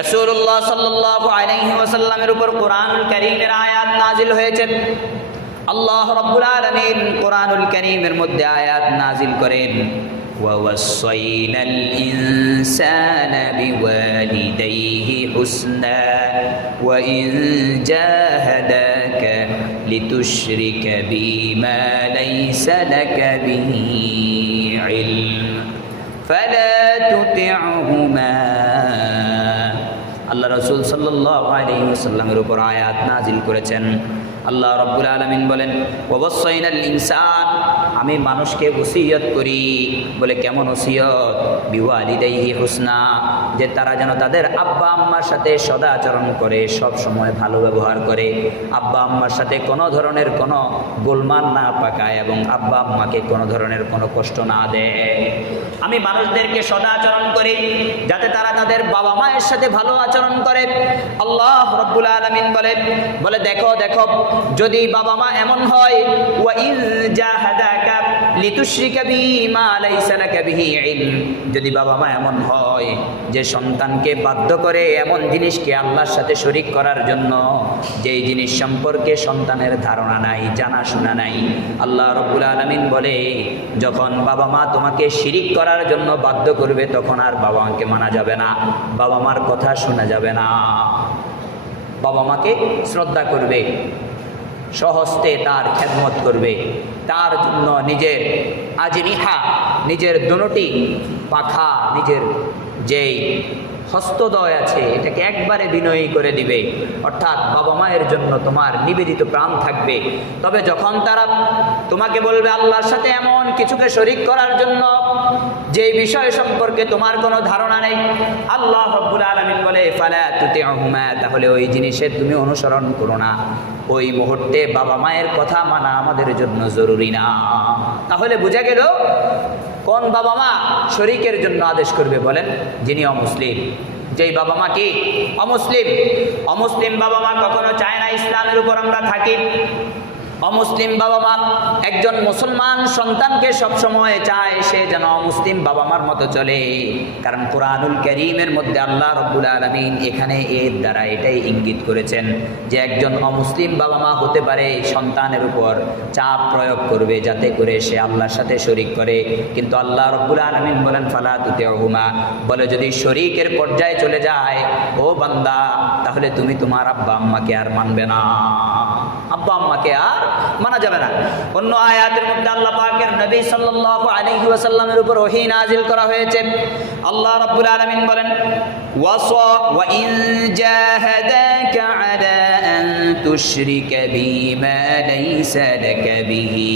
রাসূলুল্লাহ সাল্লাল্লাহু আলাইহি ওয়াসাল্লামের উপর কোরআনুল কারীমের আয়াত নাজিল হয়েছে। আল্লাহ রাব্বুল আলামিন কোরআনুল কারীমের মধ্যে আয়াত নাজিল করেন, وَوَصَّيْنَا الْإِنسَانَ بِوَالِدَيْهِ حُسْنًا وَإِنْ جَاهَدَاكَ لِتُشْرِكَ بِي مَا لَيْسَ لَكَ بِهِ عِلْمٌ فَلَا تُطِعْهُمَا। আল্লাহ রাসূল সাল্লাল্লাহু আলাইহি ওয়াসাল্লামের উপর আয়াত নাজিল করেছেন। আল্লাহ রাব্বুল আলামিন বলেন, ওয়াসাইনাল ইনসান, আমি মানুষকে ওসিয়ত করি। বলে কেমন ওসিয়ত? বিওয়ালিদাইহি হুসনা, যে তারা যেন তাদের আব্বা আম্মার সাথে সদাচরণ করে, সব সময় ভালো ব্যবহার করে, আব্বা আম্মার সাথে কোনো ধরনের কোনো গোলমাল না পাকায় এবং আব্বা আম্মাকে কোনো ধরনের কোনো কষ্ট না দেয়। আমি মানুষদেরকে সদাচরণ করি যাতে তারা তাদের বাবা মায়ের সাথে ভালো আচরণ করে। আল্লাহ রাব্বুল আলামিন বলে দেখো দেখো, যদি বাবা মা এমন হয়, ওয়া ইন জাহাদাকা লিতুশরিকা বি মা লাইসা লাকা বিহি ইলম, যদি বাবা মা এমন হয় যে সন্তানকে বাধ্য করে এমন জিনিসকে আল্লাহর সাথে শরীক করার জন্য যেই জিনিস সম্পর্কে সন্তানের ধারণা নাই, জানাশোনা নাই, আল্লাহ রাব্বুল আলামিন বলে যখন বাবা মা তোমাকে শিরিক করার জন্য বাধ্য করবে তখন আর বাবা মাকে মানা যাবে না, বাবা মার কথা শোনা যাবে না। বাবা মাকে শ্রদ্ধা করবে, সহস্তে তার খেদমত করবে, তার জন্য নিজের আজনিহা, নিজের দুটি পাখা, নিজের যেই হস্তদয় আছে এটাকে একবারে বিনয়ী করে দিবে। অর্থাৎ বাবা মায়ের জন্য তোমার নিবেদিত প্রাণ থাকবে। তবে যখন তারা তোমাকে বলবে আল্লাহর সাথে এমন কিছুকে শরীক করার জন্য যেই বিষয় সম্পর্কে তোমার কোনো ধারণা নেই, আল্লাহ রাব্বুল আলামিন বলে ফালা তুতিউহুমা, তাহলে ওই জিনিসের তুমি অনুসরণ করো না। ওই মুহূর্তে বাবা মায়ের কথা মানা আমাদের জন্য জরুরি না। তাহলে বোঝা গেল কোন বাবা মা শরীকের জন্য আদেশ করবে? বলেন, যিনি অমুসলিম। যেই বাবা মা কি অমুসলিম, অমুসলিম বাবা মা কখনো চায় না ইসলামের উপর আমরা থাকি। অমুসলিম বাবা মা একজন মুসলমান সন্তানকে সবসময় চায় সে যেন অমুসলিম বাবা মার মতো চলে। কারণ কোরআনুল কারীমের মধ্যে আল্লাহ রাব্বুল আলামিন এখানে এর দ্বারা এটাই ইঙ্গিত করেছেন যে একজন অমুসলিম বাবা মা হতে পারে সন্তানের উপর চাপ প্রয়োগ করবে যাতে করে সে আল্লাহর সাথে শরীক করে। কিন্তু আল্লাহ রাব্বুল আলামিন বলেন ফালা তুতিউহুমা, বলে যদি শরীকের পর্যায়ে চলে যায় ও বান্দা, তাহলে তুমি তোমার আব্বা আম্মাকে আর মানবে না, আব্বা আম্মাকে আর মানা যাবে না। অন্য আয়াতের মধ্যে আল্লাহ পাকের নবী সাল্লাল্লাহু আলাইহি ওয়াসাল্লামের উপর ওহী নাজিল করা হয়েছে। আল্লাহ রাব্বুল আলামিন বলেন, ওয়া ইন জাহাদাকা আলা আন তুশরিকা বিমা লাইসা লাকা বিহি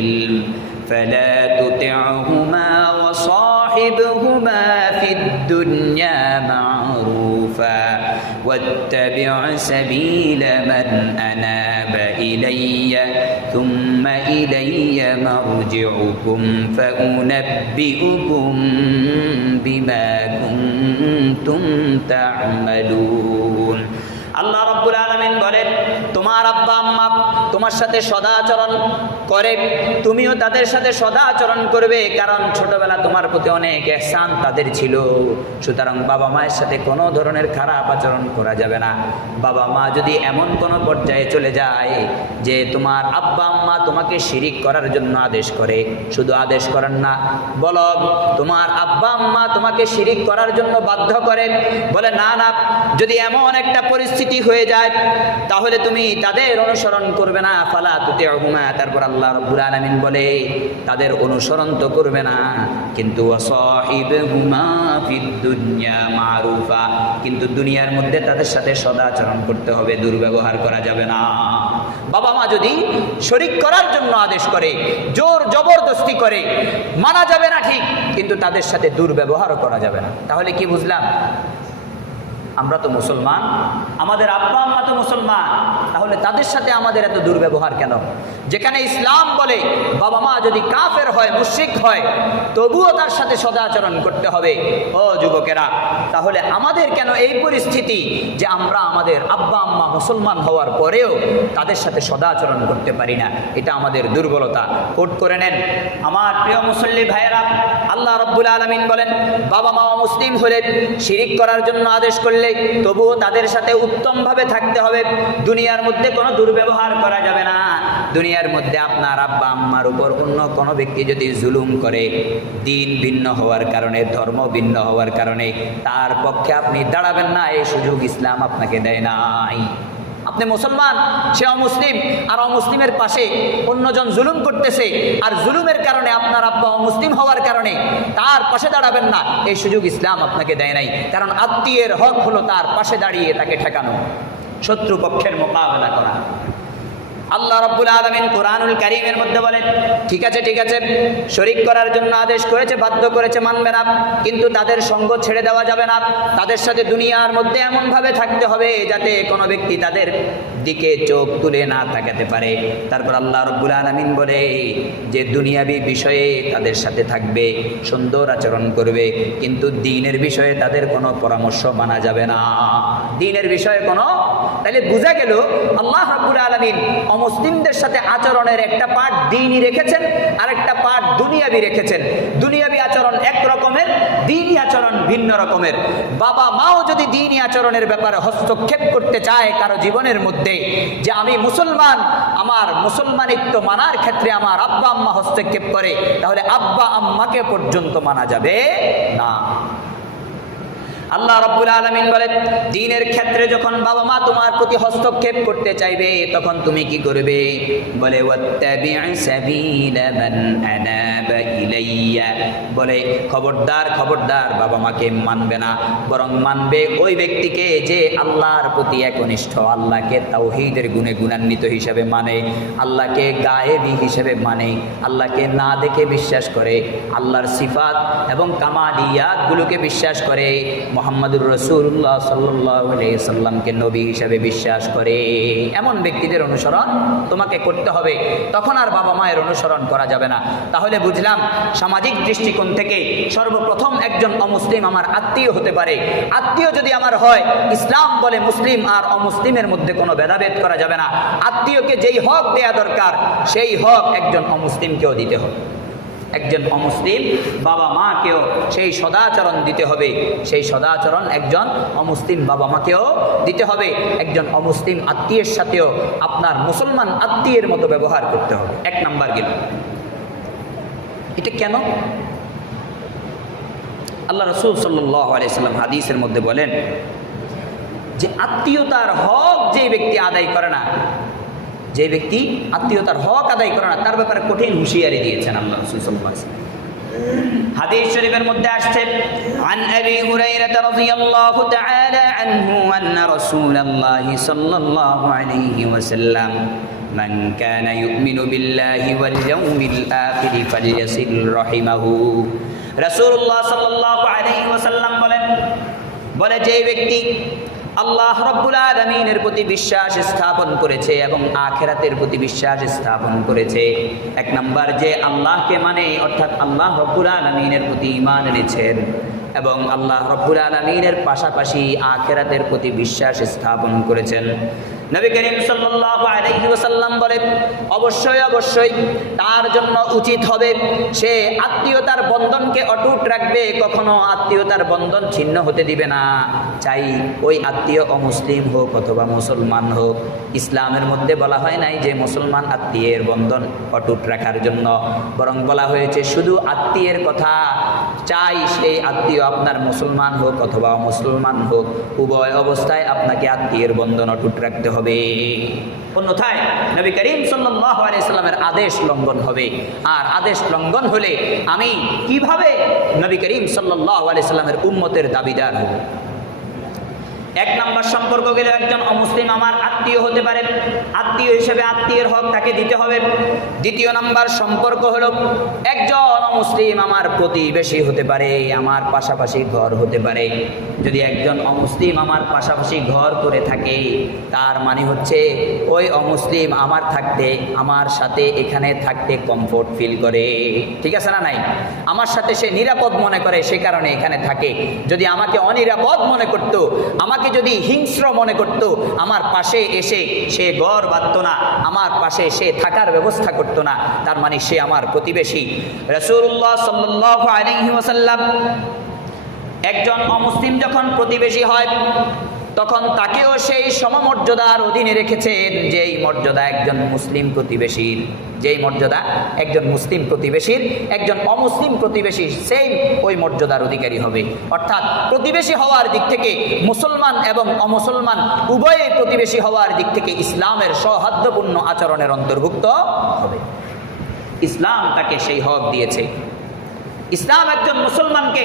ইলম ফালা তুতিউহুমা ওয়া সাহিবহুমা ফিদ দুনিয়া মা'রুফা واتبع سبيل من أناب إلي ثم إلي مرجعكم فأنبئكم بما كنتم تعملون। আল্লাহ রাব্বুল আলামিন বলেন, তোমার আব্বা আম্মা তোমার সাথে সদাচরণ করে, তুমিও তাদের সাথে সদাচরণ করবে, কারণ ছোটবেলা তোমার প্রতি অনেক ইহসান তাদের ছিল। সুতরাং বাবা মায়ের সাথে কোনো ধরনের খারাপ আচরণ করা যাবে না। বাবা মা যদি এমন কোনো পর্যায়ে চলে যায় যে তোমার আব্বা আম্মা তোমাকে শিরিক করার জন্য আদেশ করে, শুধু আদেশ করেন না, বলো তোমার আব্বা আম্মা তোমাকে শিরিক করার জন্য বাধ্য করে, বলে না না, যদি এমন একটা পরিস্থিতি হয়ে যায় তাহলে তুমি তাদের অনুসরণ করবে না। ফালা তুতিউহুমা, তারপর আল্লাহ রাব্বুল আলামিন বলে তাদের অনুসরণ তো করবে না, কিন্তু ওয়াসাহিবহুমা ফিদ দুনিয়া মা'রুফা, কিন্তু দুনিয়ার মধ্যে তাদের সাথে সদাচরণ করতে হবে, দুর্ব্যবহার করা যাবে না। বাবা মা যদি শরীক করার জন্য আদেশ করে, জোর জবরদস্তি করে, মানা যাবে না ঠিক, কিন্তু তাদের সাথে দুর্ব্যবহারও করা যাবে না। তাহলে কি বুঝলাম? আমরা তো মুসলমান, আমাদের আব্বা আম্মা তো মুসলমান, তাহলে তাদের সাথে আমাদের এত দুর্ব্যবহার কেন? যেখানে ইসলাম বলে বাবা মা যদি কাফের হয়, মুশরিক হয়, তবুও তার সাথে সদাচরণ করতে হবে। ও যুবকেরা, তাহলে আমাদের কেন এই পরিস্থিতি যে আমরা আমাদের আব্বা আম্মা মুসলমান হওয়ার পরেও তাদের সাথে সদাচরণ করতে পারি না? এটা আমাদের দুর্বলতা। কোট করে নেন আমার প্রিয় মুসল্লি ভাইয়েরা, আল্লাহ রাব্বুল আলামিন বলেন বাবা মা মুসলিম হলে শিরিক করার জন্য আদেশ করলে থাকলে তবুও তাদের সাথে উত্তমভাবে থাকতে হবে। দুনিয়ার মধ্যে কোনো দুর্ব্যবহার করা যাবে না। দুনিয়ার মধ্যে আপনার আব্বা আম্মার উপর অন্য কোনো ব্যক্তি যদি জুলুম করে, দিন ভিন্ন হওয়ার কারণে, ধর্ম ভিন্ন হওয়ার কারণে, তার পক্ষে আপনি দাঁড়াবেন না, এই সুযোগ ইসলাম আপনাকে দেয় নাই। আপনি মুসলমান, সে অমুসলিম, আর অমুসলিমের পাশে অন্যজন জুলুম করতেছে, আর জুলুমের কারণে আপনার আব্বা অমুসলিম হওয়ার কারণে তার পাশে দাঁড়াবেন না, এই সুযোগ ইসলাম আপনাকে দেয় নাই। কারণ আত্মীয়ের হক হলো তার পাশে দাঁড়িয়ে তাকে ঠেকানো, শত্রুপক্ষের মোকাবেলা করা। আল্লাহ রাব্বুল আলামিন কোরআনুল কারীমের মধ্যে বলেন, ঠিক আছে শরীক করার জন্য আদেশ করেছে, বাধ্য করেছে, মানবে না, কিন্তু তাদের সঙ্গ ছেড়ে দেওয়া যাবে না। তাদের সাথে দুনিয়ার মধ্যে এমনভাবে থাকতে হবে যাতে কোনো ব্যক্তি তাদের দিকে চোখ তুলে না তাকাতে পারে। তারপর আল্লাহ রাব্বুল আলামিন বলে যে দুনিয়াবি বিষয়ে তাদের সাথে থাকবে, সুন্দর আচরণ করবে, কিন্তু দ্বীনের বিষয়ে তাদের কোনো পরামর্শ মানা যাবে না। দ্বীনের বিষয়ে কোনো, তাহলে বোঝা গেল আল্লাহ রাব্বুল আলামিন অমুসলিমদের সাথে আচরণের একটা পার্ট দ্বীনি রেখেছেন, আর একটা পার্ট দুনিয়াবি রেখেছেন। দুনিয়াবি আচরণ এক রকমের, দ্বীনি আচরণ ভিন্ন রকমের। বাবা মাও যদি দ্বীনি আচরণের ব্যাপারে হস্তক্ষেপ করতে চায় কারো জীবনের মধ্যে, যে আমি মুসলমান, আমার মুসলমানিত্ব মানার ক্ষেত্রে আমার আব্বা আম্মা হস্তক্ষেপ করে, তাহলে আব্বা আম্মাকে পর্যন্ত মানা যাবে না। আল্লাহ রাব্বুল আলামিন বলেন, দ্বীনের ক্ষেত্রে যখন বাবা মা তোমার প্রতি হস্তক্ষেপ করতে চাইবে তখন তুমি কি করবে? বলে ওয়াত্তাবি' সাবিলা মান আনাবা ইলাইয়া, বলে খবরদার বাবা মাকে মানবে না, বরং মানবে ওই ব্যক্তিকে যে আল্লাহর প্রতি একনিষ্ঠ, আল্লাহকে তাওহীদের গুণে গুণান্বিত হিসেবে মানে, আল্লাহকে গায়েবী হিসেবে মানে, আল্লাহকে না দেখে বিশ্বাস করে, আল্লাহর সিফাত এবং কামালিয়াতগুলোকে বিশ্বাস করে, মুহাম্মদুর রাসূলুল্লাহ সাল্লাল্লাহু আলাইহি সাল্লামকে নবী হিসেবে বিশ্বাস করে। এমন ব্যক্তিদের অনুসরণ তোমাকে করতে হবে, তখন আর বাবা মায়ের অনুসরণ করা যাবে না। তাহলে বুঝলাম সামাজিক দৃষ্টিকোণ থেকে সর্বপ্রথম একজন অমুসলিম আমার আত্মীয় হতে পারে। আত্মীয় যদি আমার হয়, ইসলাম বলে মুসলিম আর অমুসলিমের মধ্যে কোনো ভেদাভেদ করা যাবে না। আত্মীয়কে যেই হক দেয়া দরকার সেই হক একজন অমুসলিমকেও দিতে হবে। একজন অমুসলিম বাবা মাকেও সেই সদাচরণ দিতে হবে, সেই সদাচরণ একজন অমুসলিম বাবা মাকেও দিতে হবে। একজন অমুসলিম আত্মীয়ের সাথেও আপনার মুসলমান আত্মীয়ের মতো ব্যবহার করতে হবে। এক নাম্বার গেল। এটা কেন? আল্লাহ রাসূল সাল্লাল্লাহু আলাইহি সাল্লাম হাদিসের মধ্যে বলেন যে আত্মীয়তার হক যে ব্যক্তি আদায় করে না, যে ব্যক্তি আত্মীয়তার হক আদায় করে না, তার ব্যাপারে কঠিন হুঁশিয়ারি দিয়েছেন আল্লাহ রাসূল সাল্লাল্লাহু আলাইহি ওয়াসাল্লাম। হাদিস শরীফের মধ্যে আসছে, আন আবি হুরায়রা রাদিয়াল্লাহু তাআলা আনহু আন্না রাসূলুল্লাহি সাল্লাল্লাহু আলাইহি ওয়াসাল্লাম মান কানা ইউমিনু বিল্লাহি ওয়াল ইয়াউমিল আখির ফালইয়াসিল রাহিমাহু। রাসূলুল্লাহ সাল্লাল্লাহু আলাইহি ওয়াসাল্লাম বলে যে ব্যক্তি আল্লাহ রাব্বুল আলামিনের প্রতি বিশ্বাস স্থাপন করেছে এবং আখিরাতের প্রতি বিশ্বাস স্থাপন করেছে, এক নাম্বার যে আল্লাহকে মানে, অর্থাৎ আল্লাহ রাব্বুল আলামিনের প্রতি ঈমান এনেছেন এবং আল্লাহ রাব্বুল আলামিনের পাশাপাশি আখিরাতের প্রতি বিশ্বাস স্থাপন করেছেন। নবী করিম সাল্লাল্লাহু আলাইহি ওয়াসাল্লাম বলেন, অবশ্যই তার জন্য উচিত হবে সে আত্মীয়তার বন্ধনকে অটুট রাখবে, কখনো আত্মীয়তার বন্ধন ছিন্ন হতে দিবে না। চাই ওই আত্মীয় অমুসলিম হোক অথবা মুসলমান হোক। ইসলামের মধ্যে বলা হয় নাই যে মুসলমান আত্মীয়ের বন্ধন অটুট রাখার জন্য, বরং বলা হয়েছে শুধু আত্মীয়ের কথা। চাই সেই আত্মীয় আপনার মুসলমান হোক অথবা অমুসলমান হোক, উভয় অবস্থায় আপনাকে আত্মীয়ের বন্ধন অটুট রাখতে হবে, অন্যথায় নবী করিম সাল্লাল্লাহু আলাইহি সাল্লামের আদেশ লঙ্ঘন হবে। আর আদেশ লঙ্ঘন হলে আমি কিভাবে নবী করিম সাল্লাল্লাহু আলাইহি সাল্লামের উম্মতের দাবিদার হব? এক নাম্বার সম্পর্ক গেলে একজন অমুসলিম আমার আত্মীয় হতে পারে, আত্মীয় হিসেবে আত্মীয়ের হক তাকে দিতে হবে। দ্বিতীয় নাম্বার সম্পর্ক হলো একজন অমুসলিম আমার প্রতিবেশী হতে পারে, আমার পাশাপাশি ঘর হতে পারে। যদি একজন অমুসলিম আমার পাশাপাশি ঘর করে থাকে, তার মানে হচ্ছে ওই অমুসলিম আমার সাথে এখানে থাকতে কমফোর্ট ফিল করে, ঠিক আছে না নাই? আমার সাথে সে নিরাপদ মনে করে, সে কারণে এখানে থাকে। যদি আমাকে অনিরাপদ মনে করতো, আমাকে যদি হিংস্র মনে করত, আমার পাশে এসে সে ঘর বাঁধত না, আমার পাশে সে থাকার ব্যবস্থা করত না, তার মানে সে আমার প্রতিবেশী। রাসূলুল্লাহ সাল্লাল্লাহু আলাইহি ওয়াসাল্লাম একজন অমুসলিম যখন প্রতিবেশী হয় তখন তাকেও সেই সমমর্যাদার অধীনে রেখেছেন যেই মর্যাদা একজন মুসলিম প্রতিবেশীর, যেই মর্যাদা একজন মুসলিম প্রতিবেশীর একজন অমুসলিম প্রতিবেশী সেই ওই মর্যাদার অধিকারী হবে। অর্থাৎ প্রতিবেশী হওয়ার দিক থেকে মুসলমান এবং অমুসলমান উভয়ে প্রতিবেশী হওয়ার দিক থেকে ইসলামের সৌহার্দ্যপূর্ণ আচরণের অন্তর্ভুক্ত হবে। ইসলাম তাকে সেই হক দিয়েছে। ইসলাম একজন মুসলমানকে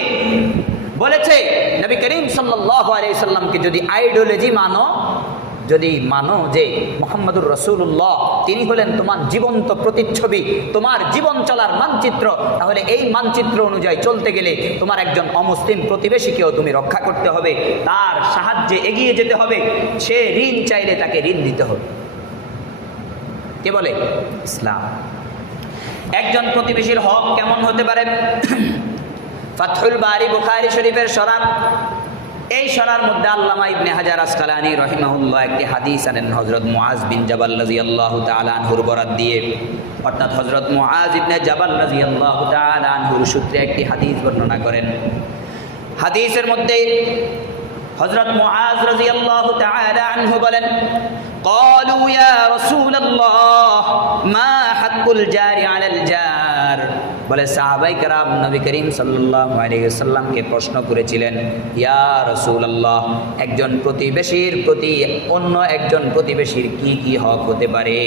বলেছে, নবী করিম সাল্লাল্লাহু আলাইহি সাল্লামকে যদি আইডিওলজি মানো, যদি মানো যে মুহাম্মদুর রাসূলুল্লাহ তিনি হলেন তোমার জীবন্ত প্রতিচ্ছবি, তোমার জীবন চলার মানচিত্র, তাহলে এই মানচিত্র অনুযায়ী চলতে গেলে তোমার একজন অমুসলিম প্রতিবেশীকেও তুমি রক্ষা করতে হবে, তার সাহায্যে এগিয়ে যেতে হবে, সে ঋণ চাইলে তাকে ঋণ দিতে হবে। কে বলে? ইসলাম। একজন প্রতিবেশীর হক কেমন হতে পারে? ফাতহুল বারি বুখারী শরীফের শরহ, এই শরহের মধ্যে আল্লামা ইবনে হাজার আসকালানী রাহিমাহুল্লাহ একটি হাদিস আনেন হযরত মুআজ বিন জাবাল রাদিয়াল্লাহু তাআলা আনহুর বরাত দিয়ে, অর্থাৎ হযরত মুআজ ইবনে জাবাল রাদিয়াল্লাহু তাআলা আনহুর সূত্রে একটি হাদিস বর্ণনা করেন। হাদিসের মধ্যে হযরত মুআজ রাদিয়াল্লাহু তাআলা আনহু বলেন, ক্বালু ইয়া রাসূলুল্লাহ মা হাক্কুল জারি আলাল জার, বলে সাহাবায়ে কেরাম নবী করিম সাল্লাল্লাহু আলাইহি ওয়াসাল্লামকে প্রশ্ন করেছিলেন, ইয়া রাসূলুল্লাহ একজন প্রতিবেশীর প্রতি অন্য একজন প্রতিবেশীর কি কি হক হতে পারে?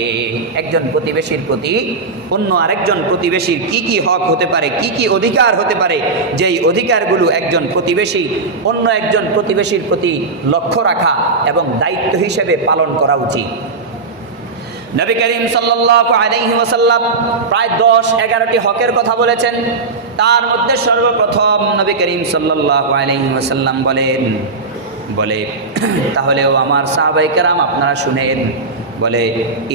একজন প্রতিবেশীর প্রতি অন্য আরেকজন প্রতিবেশীর কি কি হক হতে পারে, কি কি অধিকার হতে পারে, যেই অধিকারগুলো একজন প্রতিবেশী অন্য একজন প্রতিবেশীর প্রতি লক্ষ্য রাখা এবং দায়িত্ব হিসেবে পালন করা উচিত। নবী করিম সাল্লাল্লাহু আলাইহি ওয়াসাল্লাম প্রায় 10-11টি হকের কথা বলেছেন। তার মধ্যে সর্বপ্রথম নবী করিম সাল্লাল্লাহু আলাইহি ওয়াসাল্লাম বলে তাহলেও আমার সাহাবায়ে কেরাম আপনারা শুনেন, বলে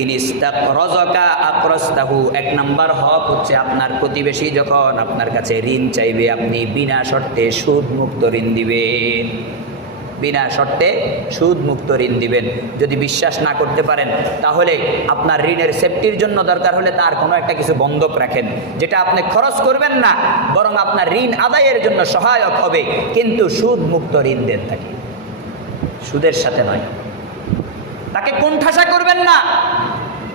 ইনিস্তাকরাজাকা আকরাস্তাহু, এক নাম্বার হক হচ্ছে আপনার প্রতিবেশী যখন আপনার কাছে ঋণ চাইবে আপনি বিনা শর্তে সুদ মুক্ত ঋণ দিবেন, বিনা শর্তে সুদ মুক্ত ঋণ দিবেন। যদি বিশ্বাস না করতে পারেন তাহলে আপনার ঋণের সেফটির জন্য দরকার হলে তার কোনো একটা কিছু বন্ধক রাখেন, যেটা আপনি খরচ করবেন না বরং আপনার ঋণ আদায়ের জন্য সহায়ক হবে, কিন্তু সুদ মুক্ত ঋণ দেন তাকে, সুদের সাথে নয়। তাকে কোণঠাসা করবেন না,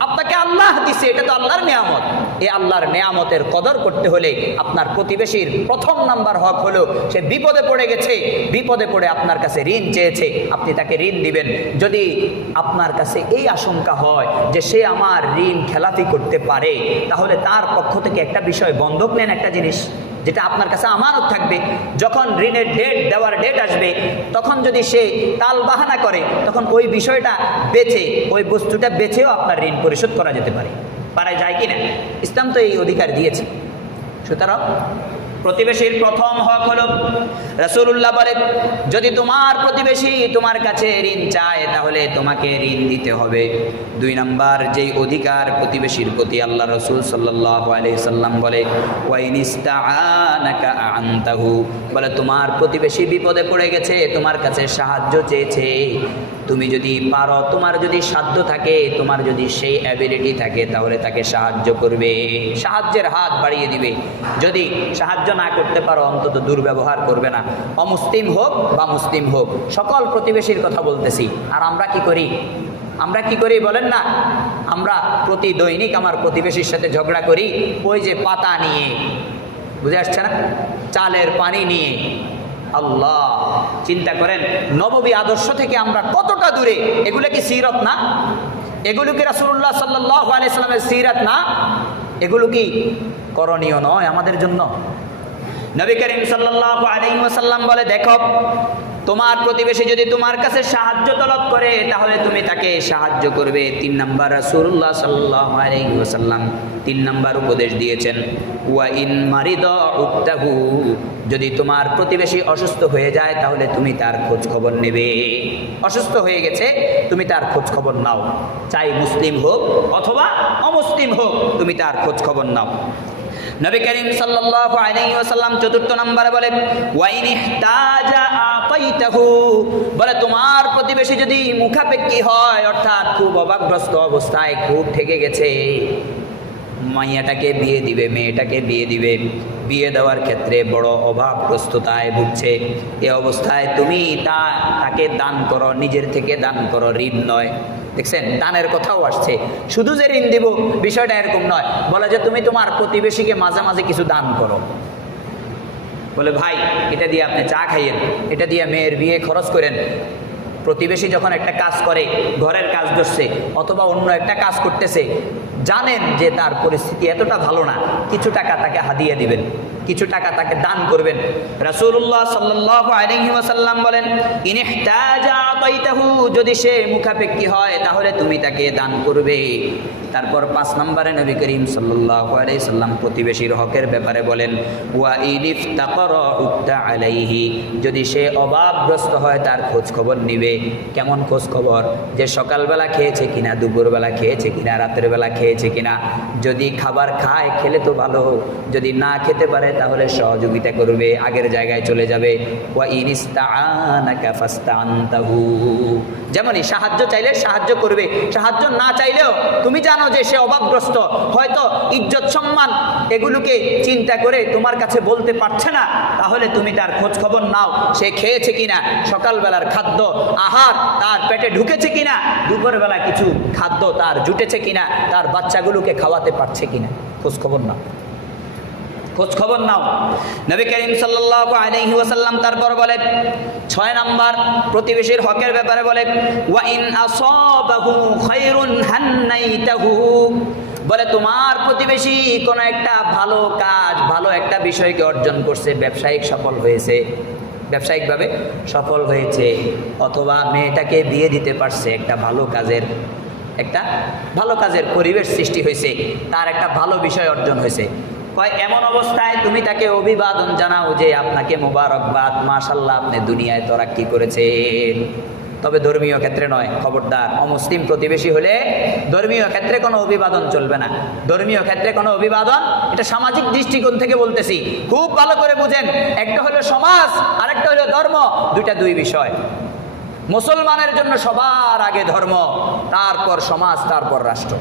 আপনাকে আল্লাহ দিছে, এটা তো আল্লাহর নিয়ামত। এই আল্লাহর নিয়ামতের কদর করতে হলে আপনার প্রতিবেশীর প্রথম নাম্বার হক হলো সে বিপদে পড়ে গেছে, বিপদে পড়ে আপনার কাছে ঋণ চেয়েছে, আপনি তাকে ঋণ দিবেন। যদি আপনার কাছে এই আশঙ্কা হয় যে সে আমার ঋণ খেলাপি করতে পারে, তাহলে তার পক্ষ থেকে একটা বিষয় বন্ধক নেন, একটা জিনিস যেটা আপনার কাছে আমানত থাকবে। যখন ঋণের দেওয়ার ডেট আসবে তখন যদি সে তাল বাহানা করে তখন ওই বিষয়টা বেচে, ওই বস্তুটা বেচেও আপনার ঋণ পরিশোধ করা যেতে পারে। পারা যায় কি না? ইসলাম তো এই অধিকার দিয়েছে। সুতরাং প্রতিবেশীর প্রথম হক হলো, রাসূলুল্লাহ বলেন যদি তোমার প্রতিবেশী তোমার কাছে ঋণ চায় তাহলে তোমাকে ঋণ দিতে হবে। 2 নাম্বার যেই অধিকার প্রতিবেশীর প্রতি আল্লাহ রাসূল সাল্লাল্লাহু আলাইহি সাল্লাম বলে ওয়াইনিস্তাআনাকা আনতাহু, বলে তোমার প্রতিবেশী বিপদে পড়ে গেছে, তোমার কাছে সাহায্য চেয়েছে, তুমি যদি পারো, তোমার যদি সাধ্য থাকে, তোমার যদি সেই অ্যাবিলিটি থাকে তাহলে তাকে সাহায্য করবে, সাহায্যের হাত বাড়িয়ে দিবে। যদি সাহায্য না করতে পারো অন্তত দুর্ব্যবহার করবে না। অমুসলিম হোক বা মুসলিম হোক সকল প্রতিবেশীর কথা বলতেছি। আর আমরা কি করি? আমরা কি করি বলেন না? আমরা প্রতি দৈনিক আমার প্রতিবেশীর সাথে ঝগড়া করি ওই যে পাতা নিয়ে, বুঝে আসছে না, চালের পানি নিয়ে। আল্লাহ, চিন্তা করেন নববী আদর্শ থেকে আমরা কতটা দূরে। এগুলো কি সিরাত না? এগুলো কি রাসূলুল্লাহ সাল্লাল্লাহু আলাইহি সাল্লামের সিরাত না? এগুলো কি করণীয় নয় আমাদের জন্য? নবী করিম সাল্লাল্লাহু আলাইহি ওয়াসাল্লাম বলে দেখো, তোমার প্রতিবেশী যদি তোমার কাছে সাহায্য তলব করে তাহলে তুমি তাকে সাহায্য করবে। 3 নাম্বার রাসূলুল্লাহ সাল্লাল্লাহু আলাইহি ওয়াসাল্লাম 3 নাম্বার উপদেশ দিয়েছেন, ওয়া ইন মারিদা উত্তাহু, যদি তোমার প্রতিবেশী অসুস্থ হয়ে যায় তাহলে তুমি তার খোঁজ খবর নেবে। অসুস্থ হয়ে গেছে তুমি তার খোঁজ খবর নাও, চাই মুসলিম হোক অথবা অমুসলিম হোক, তুমি তার খোঁজ খবর নাও। নবী করিম সাল্লাল্লাহু আলাইহি ওয়াসাল্লাম 4 নম্বরে বলেন ওয়াইন ইহতাজা আতাইতাহু, বলে তোমার প্রতিবেশী যদি মুখাপেক্ষী হয়, অর্থাৎ খুব অভাবগ্রস্ত অবস্থায়, খুব ঠেকে গেছে, মাইয়াটাকে বিয়ে দিবে, মেয়েটাকে বিয়ে দিবে, বিয়ে দেওয়ার ক্ষেত্রে বড় অভাবগ্রস্ততায় ভুগছে। এ অবস্থায় তুমি তাকে দান করো, নিজের থেকে দান করো, ঋণ নয়। দেখছেন, দানের কথাও আসছে। শুধু যে ঋণ দিব বিষয়টা এরকম নয়, বলে যে তুমি তোমার প্রতিবেশীকে মাঝে মাঝে কিছু দান করো। বলে ভাই এটা দিয়ে আপনি চা খাইয়েন, এটা দিয়ে মেয়ের বিয়ে খরচ করেন। প্রতিবেশী যখন একটা কাজ করে, ঘরের কাজ ধরছে অথবা অন্য একটা কাজ করতেছে, জানেন যে তার পরিস্থিতি এতটা ভালো না, কিছু টাকা তাকে হাদিয়া দিবেন, কিছু টাকা তাকে দান করবেন। রাসূলুল্লাহ সাল্লাল্লাহু আলাইহি ওয়াসাল্লাম বলেন, ইন ইহতাজা আতাইতাহু, যদি সে মুখাপেক্ষী হয় তাহলে তুমি তাকে দান করবে। তারপর 5 নম্বরে নবী করিম সাল্লাল্লাহু আলাইহি সাল্লাম প্রতিবেশীর হকের ব্যাপারে বলেন, ওয়া ইনিফতাকারা উক্তা আলাইহি, যদি সে অভাবগ্রস্ত হয় তার খোঁজ খবর নিবে। কেমন খোঁজ খবর? যে সকালবেলা খেয়েছে কিনা, দুপুরবেলা খেয়েছে কিনা, রাতের বেলা খেয়েছে কিনা। যদি খাবার খায় খেলে তো ভালো, যদি না খেতে পারে তাহলে সহযোগিতা করবে, আগের জায়গায় চলে যাবে। ওয়া ইনিস্তাআনাকা ফাস্তাআনতাহু, যেমনই সাহায্য চাইলে সাহায্য করবে, সাহায্য না চাইলেও তুমি জানো যে সে অভাবগ্রস্ত, হয়তো ইজ্জত সম্মান এগুলোকে চিন্তা করে তোমার কাছে বলতে পারছে না, তাহলে তুমি তার খোঁজ খবর নাও, সে খেয়েছে কিনা, সকালবেলার খাদ্য আহার তার পেটে ঢুকেছে কিনা, দুপুরবেলা কিছু খাদ্য তার জুটেছে কিনা, তার বাচ্চাগুলোকে খাওয়াতে পারছে কিনা, খোঁজ খবর নাও, খোঁজ খবর নাও। নবী করিম সাল্লাল্লাহু আলাইহি ওয়াসাল্লাম তারপর বলে 6 নাম্বার প্রতিবেশীর হকের ব্যাপারে বলে, ওয়া ইন আসাবাহু খায়রুন হান্নাইতাহু, বলে তোমার প্রতিবেশী কোনো একটা ভালো কাজ, ভালো একটা বিষয়কে অর্জন করছে, ব্যবসায়িক সফল হয়েছে, ব্যবসায়িকভাবে সফল হয়েছে, অথবা মেয়েটাকে বিয়ে দিতে পারছে, একটা ভালো কাজের পরিবেশ সৃষ্টি হয়েছে, তার একটা ভালো বিষয় অর্জন হয়েছে। এমন অবস্থায় তুমি তাকে অভিবাদন জানাও যে আপনাকে মোবারকবাদ, মাশাআল্লাহ আপনি দুনিয়ায় তরাক্কি করেছেন। তবে ধর্মীয় ক্ষেত্রে নয়, খবরদার। অমুসলিম প্রতিবেশী হলে ধর্মীয় ক্ষেত্রে কোনো অভিবাদন চলবে না। ধর্মীয় ক্ষেত্রে কোনো অভিবাদন, এটা সামাজিক দৃষ্টিকোণ থেকে বলতেছি, খুব ভালো করে বুঝেন। একটা হলো সমাজ, আরেকটা হলো ধর্ম, দুই বিষয়। মুসলমানের জন্য সবার আগে ধর্ম, তারপর সমাজ, তারপর রাষ্ট্র।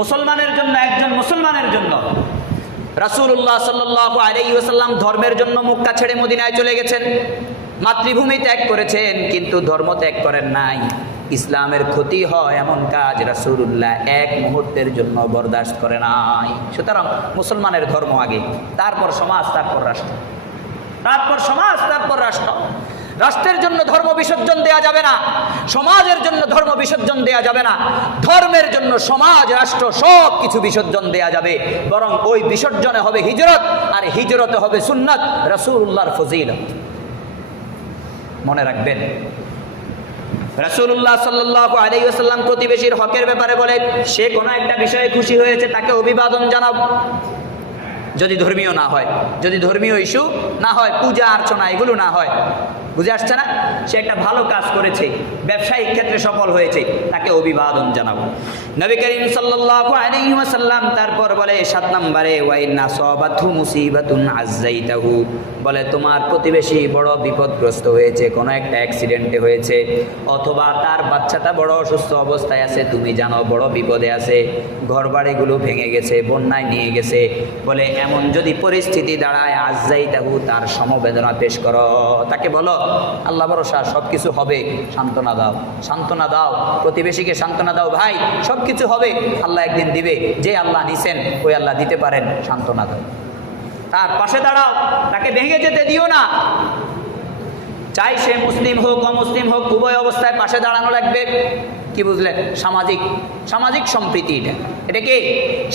মুসলমানের জন্য, একজন মুসলমানের জন্য রাসূলুল্লাহ সাল্লাল্লাহু আলাইহি ওয়াসাল্লাম ধর্মের জন্য মক্কা ছেড়ে মদিনায় চলে গেছেন, মাতৃভূমি ত্যাগ করেছেন, কিন্তু ধর্ম ত্যাগ করেন নাই। ইসলামের ক্ষতি হয় এমন কাজ রাসূলুল্লাহ এক মুহূর্তের জন্য বরদাস্ত করে নাই। সুতরাং মুসলমানের ধর্ম আগে, তারপর সমাজ, তারপর রাষ্ট্র, তারপর সমাজ, তারপর রাষ্ট্র। রাষ্ট্রের জন্য ধর্ম বিসর্জন দেয়া যাবে না, সমাজের জন্য ধর্ম বিসর্জন দেয়া যাবে না, ধর্মের জন্য সমাজ, রাষ্ট্র সব কিছু বিসর্জন দেয়া যাবে। বরং ওই বিসর্জনে হবে হিজরত, আর হিজরতে হবে সুন্নাত, রাসূলুল্লাহর ফজিলত। মনে রাখবেন, রাসূলুল্লাহ সাল্লাল্লাহু আলাইহি ওয়াসাল্লাম প্রতিবেশীর হকের ব্যাপারে বলে, সে কোনো একটা বিষয়ে খুশি হয়েছে তাকে অভিবাদন জানাও, যদি ধর্মীয় না হয়, যদি ধর্মীয় ইস্যু না হয়, পূজা অর্চনা এগুলো না হয়, বুঝে আসছে না? সে একটা ভালো কাজ করেছে, ব্যবসায়িক ক্ষেত্রে সফল হয়েছে, তাকে অভিবাদন জানাবো। নবী করিম সাল্লাল্লাহু আলাইহি ওয়াসাল্লাম তারপর বলে 7 নম্বরে, ওয়া ইন আসাবাতহু মুসিবাতুন আযাইতাহু, বলে তোমার প্রতিবেশী বড় বিপদগ্রস্ত হয়েছে, কোনো একটা অ্যাক্সিডেন্টে হয়েছে, অথবা তার বাচ্চাটা বড় অসুস্থ অবস্থায় আছে, তুমি জানো বড় বিপদে আছে, ঘরবাড়িগুলো ভেঙে গেছে, বন্যায় নিয়ে গেছে, বলে এমন যদি পরিস্থিতি দাঁড়ায়, আযাইতাহু, তার সমবেদনা পেশ করো, তাকে বলো আল্লাহ ভরসা, সব কিছু হবে, সান্ত্বনা দাও, সান্ত্বনা দাও, প্রতিবেশীকে সান্ত্বনা দাও, ভাই সব কিছু হবে, আল্লাহ একদিন দিবে, যে আল্লাহ নিছেন ওই আল্লাহ দিতে পারেন, সান্ত্বনা দাও, তার পাশে দাঁড়াও, তাকে ভেঙে যেতে দিও না। চাই সে মুসলিম হোক অমুসলিম হোক, উভয় অবস্থায় পাশে দাঁড়ানো লাগবে। কি বুঝলেন? সামাজিক সম্প্রীতি, এটা কি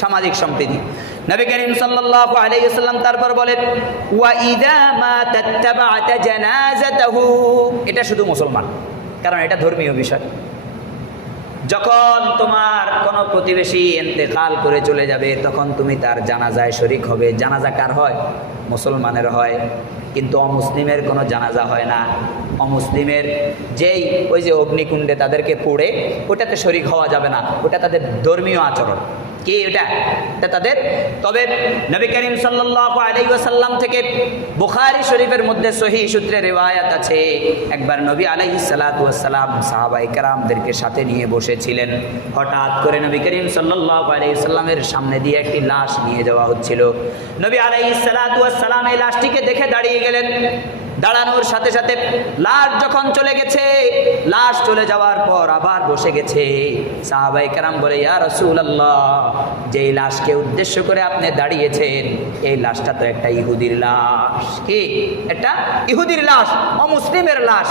সামাজিক সম্প্রীতি। নবী করিম সাল্লাল্লাহু আলাইহি ওয়াসাল্লাম তারপর বলেন, ওয়া ইযা মা তাত্তাবা'তা জানাযাতাহু, এটা শুধু মুসলমান, কারণ এটা ধর্মীয় বিষয়। যখন তোমার কোনো প্রতিবেশী ইন্তেকাল করে চলে যাবে, তখন তুমি তার জানাজায় শরীক হবে। জানাজা কার হয়? মুসলমানের হয়, কিন্তু অমুসলিমের কোনো জানাজা হয় না। অমুসলিমের ওই যে অগ্নিকুণ্ডে তাদেরকে পোড়ে, ওটাতে শরীক হওয়া যাবে না, ওটা তাদের ধর্মীয় আচরণ। কি এটা তাদের। তবে নবী করিম সাল্লাল্লাহু আলাইহি ওয়াসাল্লাম থেকে বুখারী শরীফের মধ্যে সহিহ সূত্রে রিওয়ায়াত আছে, একবার নবী আলাইহিস সালাতু ওয়াস সালাম সাহাবায়ে কেরামদেরকে সাথে নিয়ে বসেছিলেন। হঠাৎ করে নবী করিম সাল্লাল্লাহু আলাইহি ওয়াসাল্লামের সামনে দিয়ে একটি লাশ নিয়ে যাওয়া হচ্ছিল। নবী আলাইহিস সালাতু ওয়াস সালাম এই লাশটিকে দেখে দাঁড়িয়ে গেলেন। দাঁড়ানোর সাথে সাথে লাশ যখন চলে গেছে, লাশ চলে যাওয়ার পর আবার বসে গেছে। সাহাবায়ে কেরাম বলে, ইয়া রাসূলুল্লাহ, যেই লাশকে উদ্দেশ্য করে আপনি দাঁড়িয়েছেন এই লাশটা তো একটা ইহুদির লাশ। কি একটা ইহুদির লাশ, অমুসলিমের লাশ।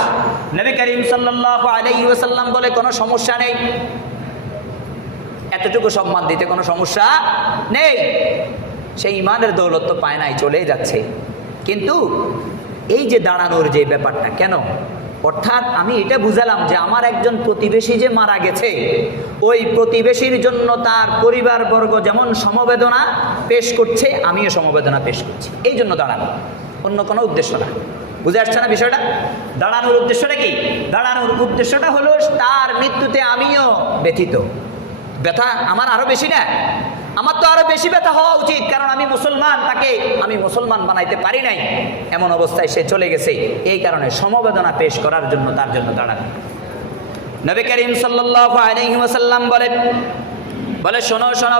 নবী করিম সাল্লাল্লাহু আলাইহি ওয়াসাল্লাম বলে, কোনো সমস্যা নেই, এতটুকু সম্মান দিতে কোনো সমস্যা নেই। সেই ইমানের দৌলত তো পায় নাই, চলেই যাচ্ছে। কিন্তু এই যে দাঁড়ানোর যে ব্যাপারটা কেন, অর্থাৎ আমি এটা বুঝালাম যে আমার একজন প্রতিবেশী যে মারা গেছে, ওই প্রতিবেশীর জন্য তার পরিবারবর্গ যেমন সমবেদনা পেশ করছে, আমিও সমবেদনা পেশ করছি, এই জন্য দাঁড়ানো, অন্য কোনো উদ্দেশ্য না। বুঝে আসছে না বিষয়টা? দাঁড়ানোর উদ্দেশ্যটা কি? দাঁড়ানোর উদ্দেশ্যটা হলো তার মৃত্যুতে আমিও ব্যথিত। ব্যথা আমার আরো বেশি না, আমার তো আরো বেশি ব্যথা হওয়া উচিত, কারণ আমি মুসলমান, তাকে আমি মুসলমান বানাইতে পারি নাই, এমন অবস্থায় সে চলে গেছে। এই কারণে সমবেদনা পেশ করার জন্য তার জন্য দাঁড়ানো। নবী করিম সাল্লাল্লাহু আলাইহি ওয়াসাল্লাম বলে শোনো শোনো,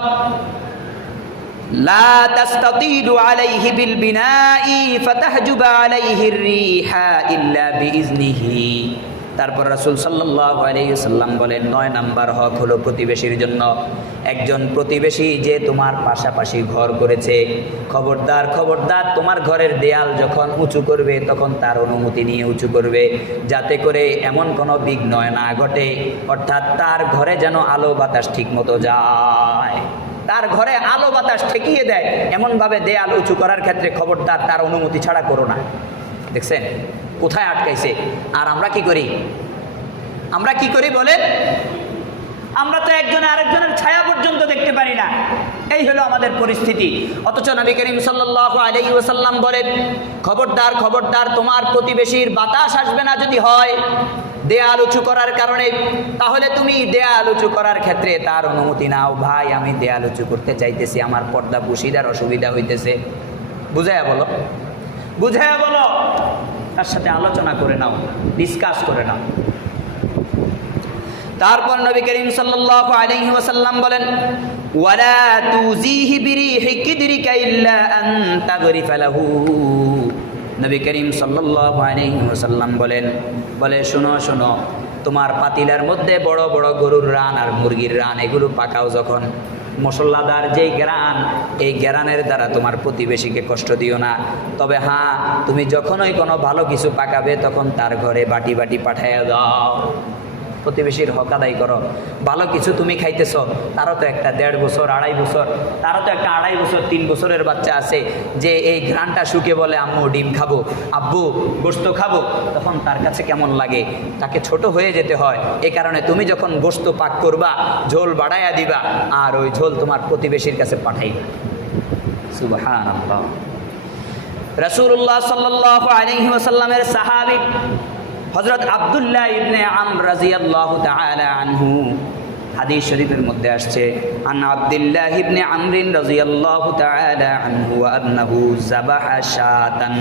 লা তাস্তাতিদু আলাইহি বিল বিনাই ফাতাহজুবা আলাইহি রিহা ইল্লা বিইজনিহি। তারপর রাসূল সাল্লাল্লাহু আলাইহি ওয়াসাল্লাম বলেন, ৯ নাম্বার হক হলো প্রতিবেশীর জন্য। একজন প্রতিবেশী যে তোমার পাশাপাশি ঘর করেছে, খবরদার খবরদার, তোমার ঘরের দেয়াল যখন উঁচু করবে তখন তার অনুমতি নিয়ে উঁচু করবে, যাতে করে এমন কোনো বিঘ্ন না ঘটে, অর্থাৎ তার ঘরে যেন আলো বাতাস ঠিক মতো যায়, তার ঘরে আলো বাতাস ঠেকিয়ে দেয়, এমনভাবে দেয়াল উঁচু করার ক্ষেত্রে খবরদার তার অনুমতি ছাড়া করো না। দেখছেন কোথায় আটকাইছে? আর আমরা কি করি? আমরা কি করি বলেন? আমরা তো একজনে আরেকজনের ছায়া পর্যন্ত দেখতে পারি না। এই হলো আমাদের পরিস্থিতি। অথচ নবী করিম সাল্লাল্লাহু আলাইহি ওয়াসাল্লাম বলেন, খবরদার খবরদার, তোমার প্রতিবেশীর বাতাস আসবে না যদি হয় দেয়াল উঁচু করার কারণে, তাহলে তুমি দেয়াল উঁচু করার ক্ষেত্রে তার অনুমতি নাও। ভাই, আমি দেয়াল উঁচু করতে চাইতেছি, আমার পর্দা পুশিদার অসুবিধা হইতেছে, বুঝাইয়া বলো, বুঝাইয়া বলো, তার সাথে আলোচনা করে নাও, ডিসকাস করে নাও। তারপর নবী করিম সাল্লাল্লাহু আলাইহি ওয়াসাল্লাম বলেন, ওয়ালা তুজিহি বিরিহি কিদরিকা ইল্লা আন তাগরিফা লাহু। নবী করিম সাল্লাল্লাহু আলাইহি ওয়াসাল্লাম বলে শোনো শোনো, তোমার পাতিলার মধ্যে বড় বড় গরুর রান আর মুরগির রান এগুলো পাকাও যখন, মশলাদার যেই গ্রান, এই গ্রানের দ্বারা তোমার প্রতিবেশীকে কষ্ট দিও না। তবে হ্যাঁ, তুমি যখনই কোনো ভালো কিছু পাকাবে তখন তার ঘরে বাটি বাটি পাঠাইয়া দাও, প্রতিবেশীর হক আদায় করো। ভালো কিছু তুমি খাইতেছ, তারও তো একটা 1.5 বছর 2.5 বছর, তারও তো একটা 2.5 বছর 3 বছরের বাচ্চা আছে, যে এই ঘ্রাণটা শুকে বলে আম্মু ডিম খাবো, আব্বু গোশত খাবো, তখন তার কাছে কেমন লাগে? তাকে ছোট হয়ে যেতে হয়। এই কারণে তুমি যখন গোশত পাক করবা, ঝোল বাড়াইয়া দিবা, আর ওই ঝোল তোমার প্রতিবেশীর কাছে পাঠাইবা। সুবহানাল্লাহ। রাসূলুল্লাহ সাল্লাল্লাহু আলাইহি ওয়াসাল্লামের সাহাবী হযরত আব্দুল্লাহ ইবনে আমর রাদিয়াল্লাহু তাআলা আনহু, হাদিস শরীফের মধ্যে আসছে, আন আব্দুল্লাহ ইবনে আমর রাদিয়াল্লাহু তাআলা আনহু আন্নাহু যাবাহা শাতান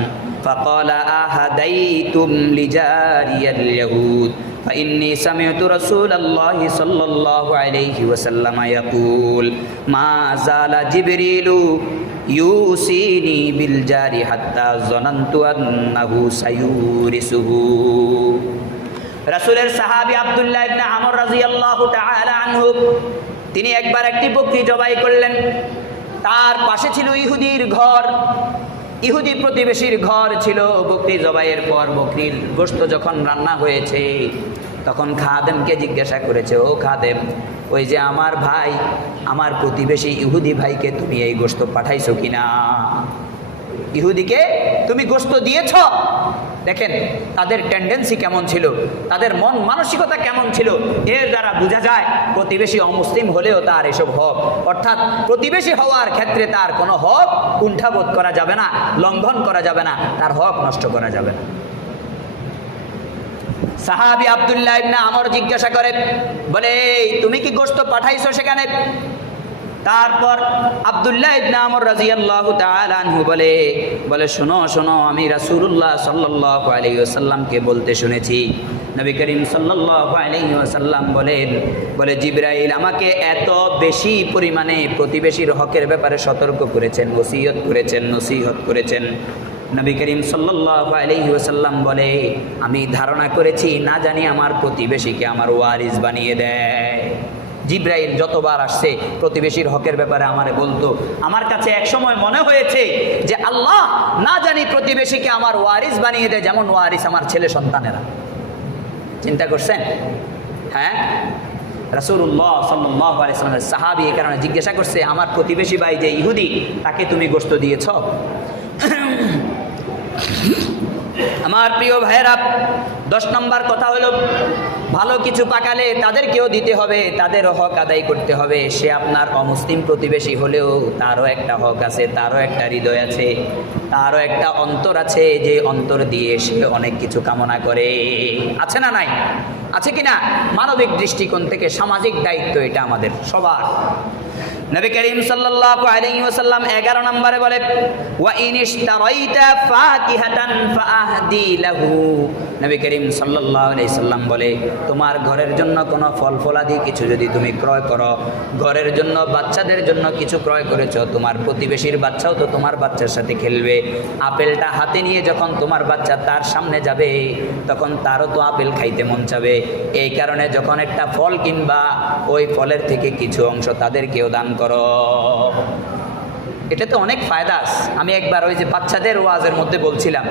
ফাকালা আহাদাইতুম লিজারিয়াল ইয়াহুদ فإني سمعت رسول الله صلى الله عليه وسلم يقول ما زال جبريل يوصيني بالجار حتى ظننت أنه سيورثه। রাসূলের সাহাবী আব্দুল্লাহ ইবনে আমর রাদিয়াল্লাহু তাআলা আনহু, তিনি একবার একটি বকরি জবাই করলেন। তার পাশে ছিল ইহুদির ঘর, ইহুদি প্রতিবেশীর ঘর ছিল। বকরি জবাইয়ের পর বকরির গোশত যখন রান্না হয়েছে, তখন খাদেমকে জিজ্ঞাসা করেছে, ও খাদেম, ওই যে আমার ভাই, আমার প্রতিবেশী ইহুদি ভাইকে তুমি এই গোশত পাঠাইছো কিনা? ইহুদিকে তুমি গোশত দিয়েছ? দেখেন তাদের টেন্ডেন্সি কেমন ছিল, তাদের মন মানসিকতা কেমন ছিল। এর দ্বারা বোঝা যায় প্রতিবেশী অমুসলিম হলেও তার এসব হক, অর্থাৎ প্রতিবেশী হওয়ার ক্ষেত্রে তার কোনো হক কুণ্ঠাবোধ করা যাবে না, লঙ্ঘন করা যাবে না, তার হক নষ্ট করা যাবে না। সাহাবী আব্দুল্লাহ ইবনে আমর জিজ্ঞাসা করে, বলে তুমি কি গোশত পাঠাইছো সেখানে? তারপর আব্দুল্লাহ ইবনে আমর রাদিয়াল্লাহু তাআলা আনহু বলে শোনো শোনো, আমি রাসূলুল্লাহ সাল্লাল্লাহু আলাইহি ওয়াসাল্লামকে বলতে শুনেছি, নবী করিম সাল্লাল্লাহু আলাইহি ওয়াসাল্লাম বলে জিবরাইল আমাকে এত বেশি পরিমাণে প্রতিবেশীর হকের ব্যাপারে সতর্ক করেছেন, ওসিয়ত করেছেন, নসিহত করেছেন। নবী করিম সাল্লাল্লাহু আলাইহি ওয়াসাল্লাম বলে আমি ধারণা করেছি না জানি আমার প্রতিবেশীকে আমার ওয়ারিস বানিয়ে দেয়। জিবরাইল যতবার আসছে প্রতিবেশীর হকের ব্যাপারে আমারে বলতো, আমার কাছে এক সময় মনে হয়েছে যে আল্লাহ না জানি প্রতিবেশীকে আমার ওয়ারিস বানিয়ে দেয়, যেমন ওয়ারিস আমার ছেলে সন্তানেরা। চিন্তা করছেন? হ্যাঁ, রাসূলুল্লাহ সাল্লাল্লাহু আলাইহি ওয়াসাল্লামের সাহাবী এই কারণে জিজ্ঞাসা করছে, আমার প্রতিবেশী ভাই যে ইহুদি তাকে তুমি গোশত দিয়েছ? আমার প্রিয় ভাইয়েরা, 10 নম্বর কথা হলো ভালো কিছু পাকালে তাদেরকেও দিতে হবে, তাদের হক আদায় করতে হবে। সে আপনার অমুসলিম প্রতিবেশী হলেও তারও একটা হক আছে, তারও একটা হৃদয় আছে, তারও একটা অন্তর আছে, যে অন্তর দিয়ে সে অনেক কিছু কামনা করে। আছে না নাই? আছে কিনা? মানবিক দৃষ্টিকোণ থেকে সামাজিক দায়িত্ব এটা আমাদের সবার। নবী করিম সাল্লাল্লাহু আলাইহি ওয়াসাল্লাম 11 নম্বরে বলে ওয়া ইনিশতারাইতা ফাকিহাতান ফাআহদি লাহু। নবী করিম সাল্লাল্লাহু আলাইহি সাল্লাম বলে তোমার ঘরের জন্য কোনো ফল ফলাদি কিছু যদি তুমি ক্রয় করো, ঘরের জন্য বাচ্চাদের জন্য কিছু ক্রয় করেছো, তোমার প্রতিবেশীর বাচ্চাও তো তোমার বাচ্চার সাথে খেলবে। আপেলটা হাতে নিয়ে যখন তোমার বাচ্চা তার সামনে যাবে তখন তারও তো আপেল খাইতে মন চাবে। এই কারণে যখন একটা ফল কিনবা ওই ফলের থেকে কিছু অংশ তাদেরকেও দান করো। এটা তো অনেক ফায়দা আছে। আমি একবার ওই যে বাচ্চাদের ওয়াজের মধ্যে বলছিলাম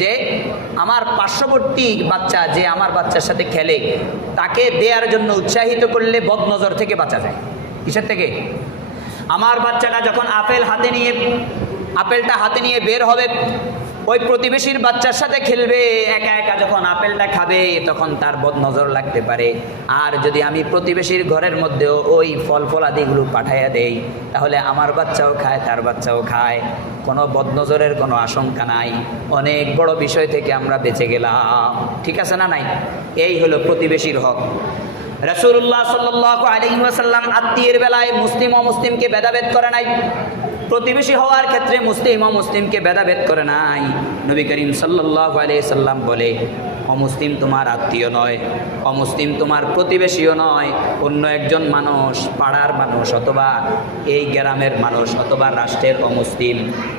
যে আমার পার্শ্ববর্তী বাচ্চা যে আমার বাচ্চার সাথে খেলে তাকে দেওয়ার জন্য উৎসাহিত করলে বদনজর থেকে বাঁচা যায়। কিসের থেকে? আমার বাচ্চাটা যখন আপেলটা হাতে নিয়ে বের হবে, ওই প্রতিবেশীর বাচ্চার সাথে খেলবে, একা একা যখন আপেলটা খাবে তখন তার বদনজর লাগতে পারে। আর যদি আমি প্রতিবেশীর ঘরের মধ্যেও ওই ফল ফলাদিগুলো পাঠাইয়া দেই তাহলে আমার বাচ্চাও খায়, তার বাচ্চাও খায়, কোনো বদনজরের কোনো আশঙ্কা নাই। অনেক বড় বিষয় থেকে আমরা বেঁচে গেলাম। ঠিক আছে না নাই? এই হলো প্রতিবেশীর হক। রাসূলুল্লাহ সাল্লাল্লাহু আলাইহি ওয়াসাল্লাম আত্মীয়ের বেলায় মুসলিম অমুসলিমকে ভেদাভেদ করে নাই, প্রতিবেশী হওয়ার ক্ষেত্রে মুসলিম অমুসলিমকে ভেদাভেদ করে নাই। নবী করিম সাল্লাল্লাহু আলাইহি সাল্লাম বলে অমুসলিম তোমার আত্মীয় নয়, অমুসলিম তোমার প্রতিবেশীও নয়, অন্য একজন মানুষ, পাড়ার মানুষ অথবা এই গ্রামের মানুষ অথবা রাষ্ট্রের অমুসলিম।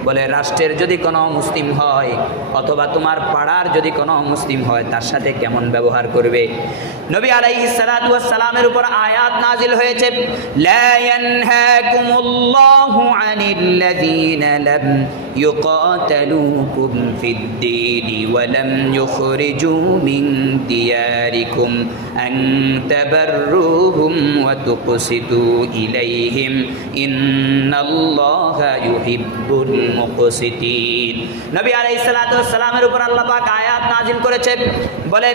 বলে রাষ্ট্রের যদি কোনো মুসলিম হয় অথবা তোমার পাড়ার যদি কোনো মুসলিম হয় তার সাথে কেমন ব্যবহার করবে। নবী আলাইহিস সালাতু ওয়াস সালামের উপর আয়াত নাজিল হয়েছে, লা ইয়ানহাকুমুল্লাহু আনিল্লাযীনা লাম يقاتلوكم في الدين ولم يخرجوا من دياركم أن تبروهم وتقسطوا إليهم إن الله يحب المقسطين। নবী আলাইহিস সালাতু ওয়াস সালামের উপর আল্লাহ পাক আয়াত নাজিল করেছে, বলে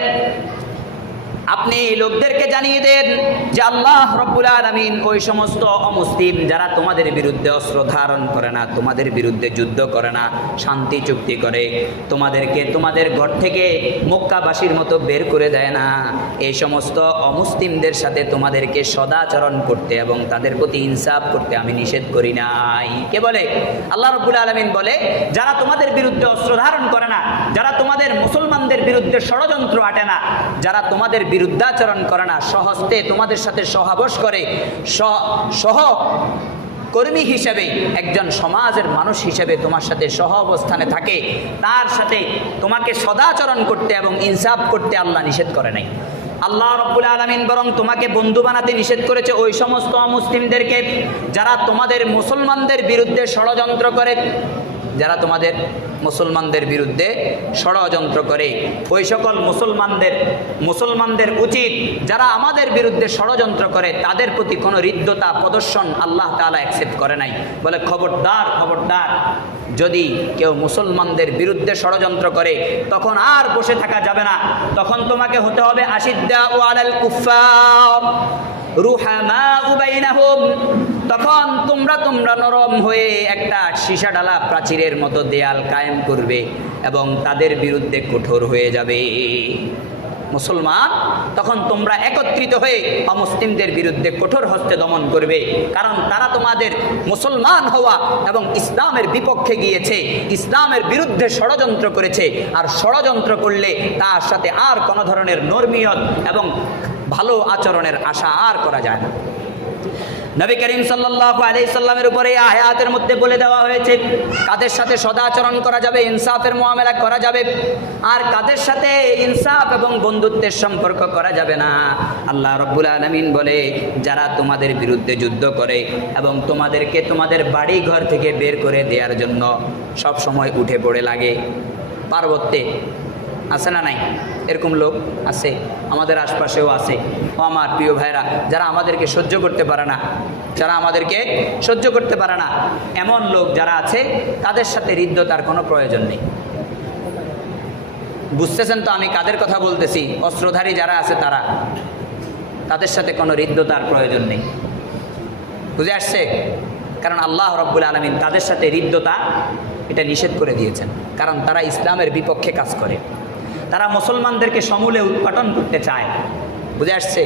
আপনি লোকদেরকে জানিয়ে দেন যে আল্লাহ রব্বুল আলামিন ওই সমস্ত অমুসলিম যারা তোমাদের বিরুদ্ধে অস্ত্র ধারণ করে না, তোমাদের বিরুদ্ধে যুদ্ধ করে না, শান্তি চুক্তি করে, তোমাদেরকে তোমাদের ঘর থেকে মক্কাবাসীর মতো বের করে দেয় না, এই সমস্ত অমুসলিমদের সাথে তোমাদেরকে সদাচরণ করতে এবং তাদের প্রতি ইনসাফ করতে আমি নিষেধ করি নাই। কে বলে? আল্লাহ রব্বুল আলামিন বলে যারা তোমাদের বিরুদ্ধে অস্ত্র ধারণ করে না, যারা তোমাদের মুসলমানদের বিরুদ্ধে ষড়যন্ত্র আটে না, যারা তোমাদের বিরুদ্ধাচরণ করে না, সহস্তে তোমাদের সাথে সহাবশ করে, কর্মী হিসেবে একজন সমাজের মানুষ হিসেবে তোমার সাথে সহ অবস্থানে থাকে, তার সাথে তোমাকে সদাচরণ করতে এবং ইনসাফ করতে আল্লাহ নিষেধ করে নাই। আল্লাহ রব্বুল আলামিন বরং তোমাকে বন্ধু বানাতে নিষেধ করেছে ওই সমস্ত মুসলিমদেরকে যারা তোমাদের মুসলমানদের বিরুদ্ধে ষড়যন্ত্র করে, যারা তোমাদের মুসলমানদের বিরুদ্ধে ষড়যন্ত্র করে। ওই সকল মুসলমানদের উচিত যারা আমাদের বিরুদ্ধে ষড়যন্ত্র করে তাদের প্রতি কোনো হৃদ্যতা প্রদর্শন আল্লাহ তাআলা অ্যাকসেপ্ট করে নাই। বলে খবরদার, খবরদার, যদি কেউ মুসলমানদের বিরুদ্ধে ষড়যন্ত্র করে তখন আর বসে থাকা যাবে না, তখন তোমাকে হতে হবে আশিদ্দাউ আলাল কুফফার রুহামাউ বাইনাহুম। তখন তোমরা নরম হয়ে একটা সীসা ডালা প্রাচীরের মতো দেয়াল কায়েম করবে এবং তাদের বিরুদ্ধে কঠোর হয়ে যাবে। মুসলমান, তখন তোমরা একত্রিত হয়ে অমুসলিমদের বিরুদ্ধে কঠোর হস্তে দমন করবে। কারণ তারা তোমাদের মুসলমান হওয়া এবং ইসলামের বিপক্ষে গিয়েছে, ইসলামের বিরুদ্ধে ষড়যন্ত্র করেছে। আর ষড়যন্ত্র করলে তার সাথে আর কোনো ধরনের নরমিয়ত এবং ভালো আচরণের আশা আর করা যায় না। নবী করিম সাল্লাল্লাহু আলাইহি সাল্লামের উপরে এই আয়াতের মধ্যে বলে দেওয়া হয়েছে কাদের সাথে সদাচরণ করা যাবে, ইনসাফের মুআমালা করা যাবে, আর কাদের সাথে ইনসাফ এবং বন্ধুত্বের সম্পর্ক করা যাবে না। আল্লাহ রাব্বুল আলামিন বলে, যারা তোমাদের বিরুদ্ধে যুদ্ধ করে এবং তোমাদেরকে তোমাদের বাড়ি ঘর থেকে বের করে দেওয়ার জন্য সব সময় উঠে পড়ে লাগে। পার্বত্যে আছে না নাই? এরকম লোক আছে, আমাদের আশপাশেও আছে। ও আমার প্রিয় ভাইরা, যারা আমাদেরকে সহ্য করতে পারে না, যারা আমাদেরকে সহ্য করতে পারে না, এমন লোক যারা আছে তাদের সাথে হৃদ্যতার কোনো প্রয়োজন নেই। বুঝতেছেন তো আমি কাদের কথা বলতেছি? অস্ত্রধারী যারা আছে তারা, তাদের সাথে কোনো হৃদ্যতার প্রয়োজন নেই। বুঝে আসছে? কারণ আল্লাহ রাব্বুল আলামিন তাদের সাথে হৃদ্যতা এটা নিষেধ করে দিয়েছেন। কারণ তারা ইসলামের বিপক্ষে কাজ করে, তারা মুসলমানদেরকে সমূলে উৎপাটন করতে চায়। বুঝে আসছে?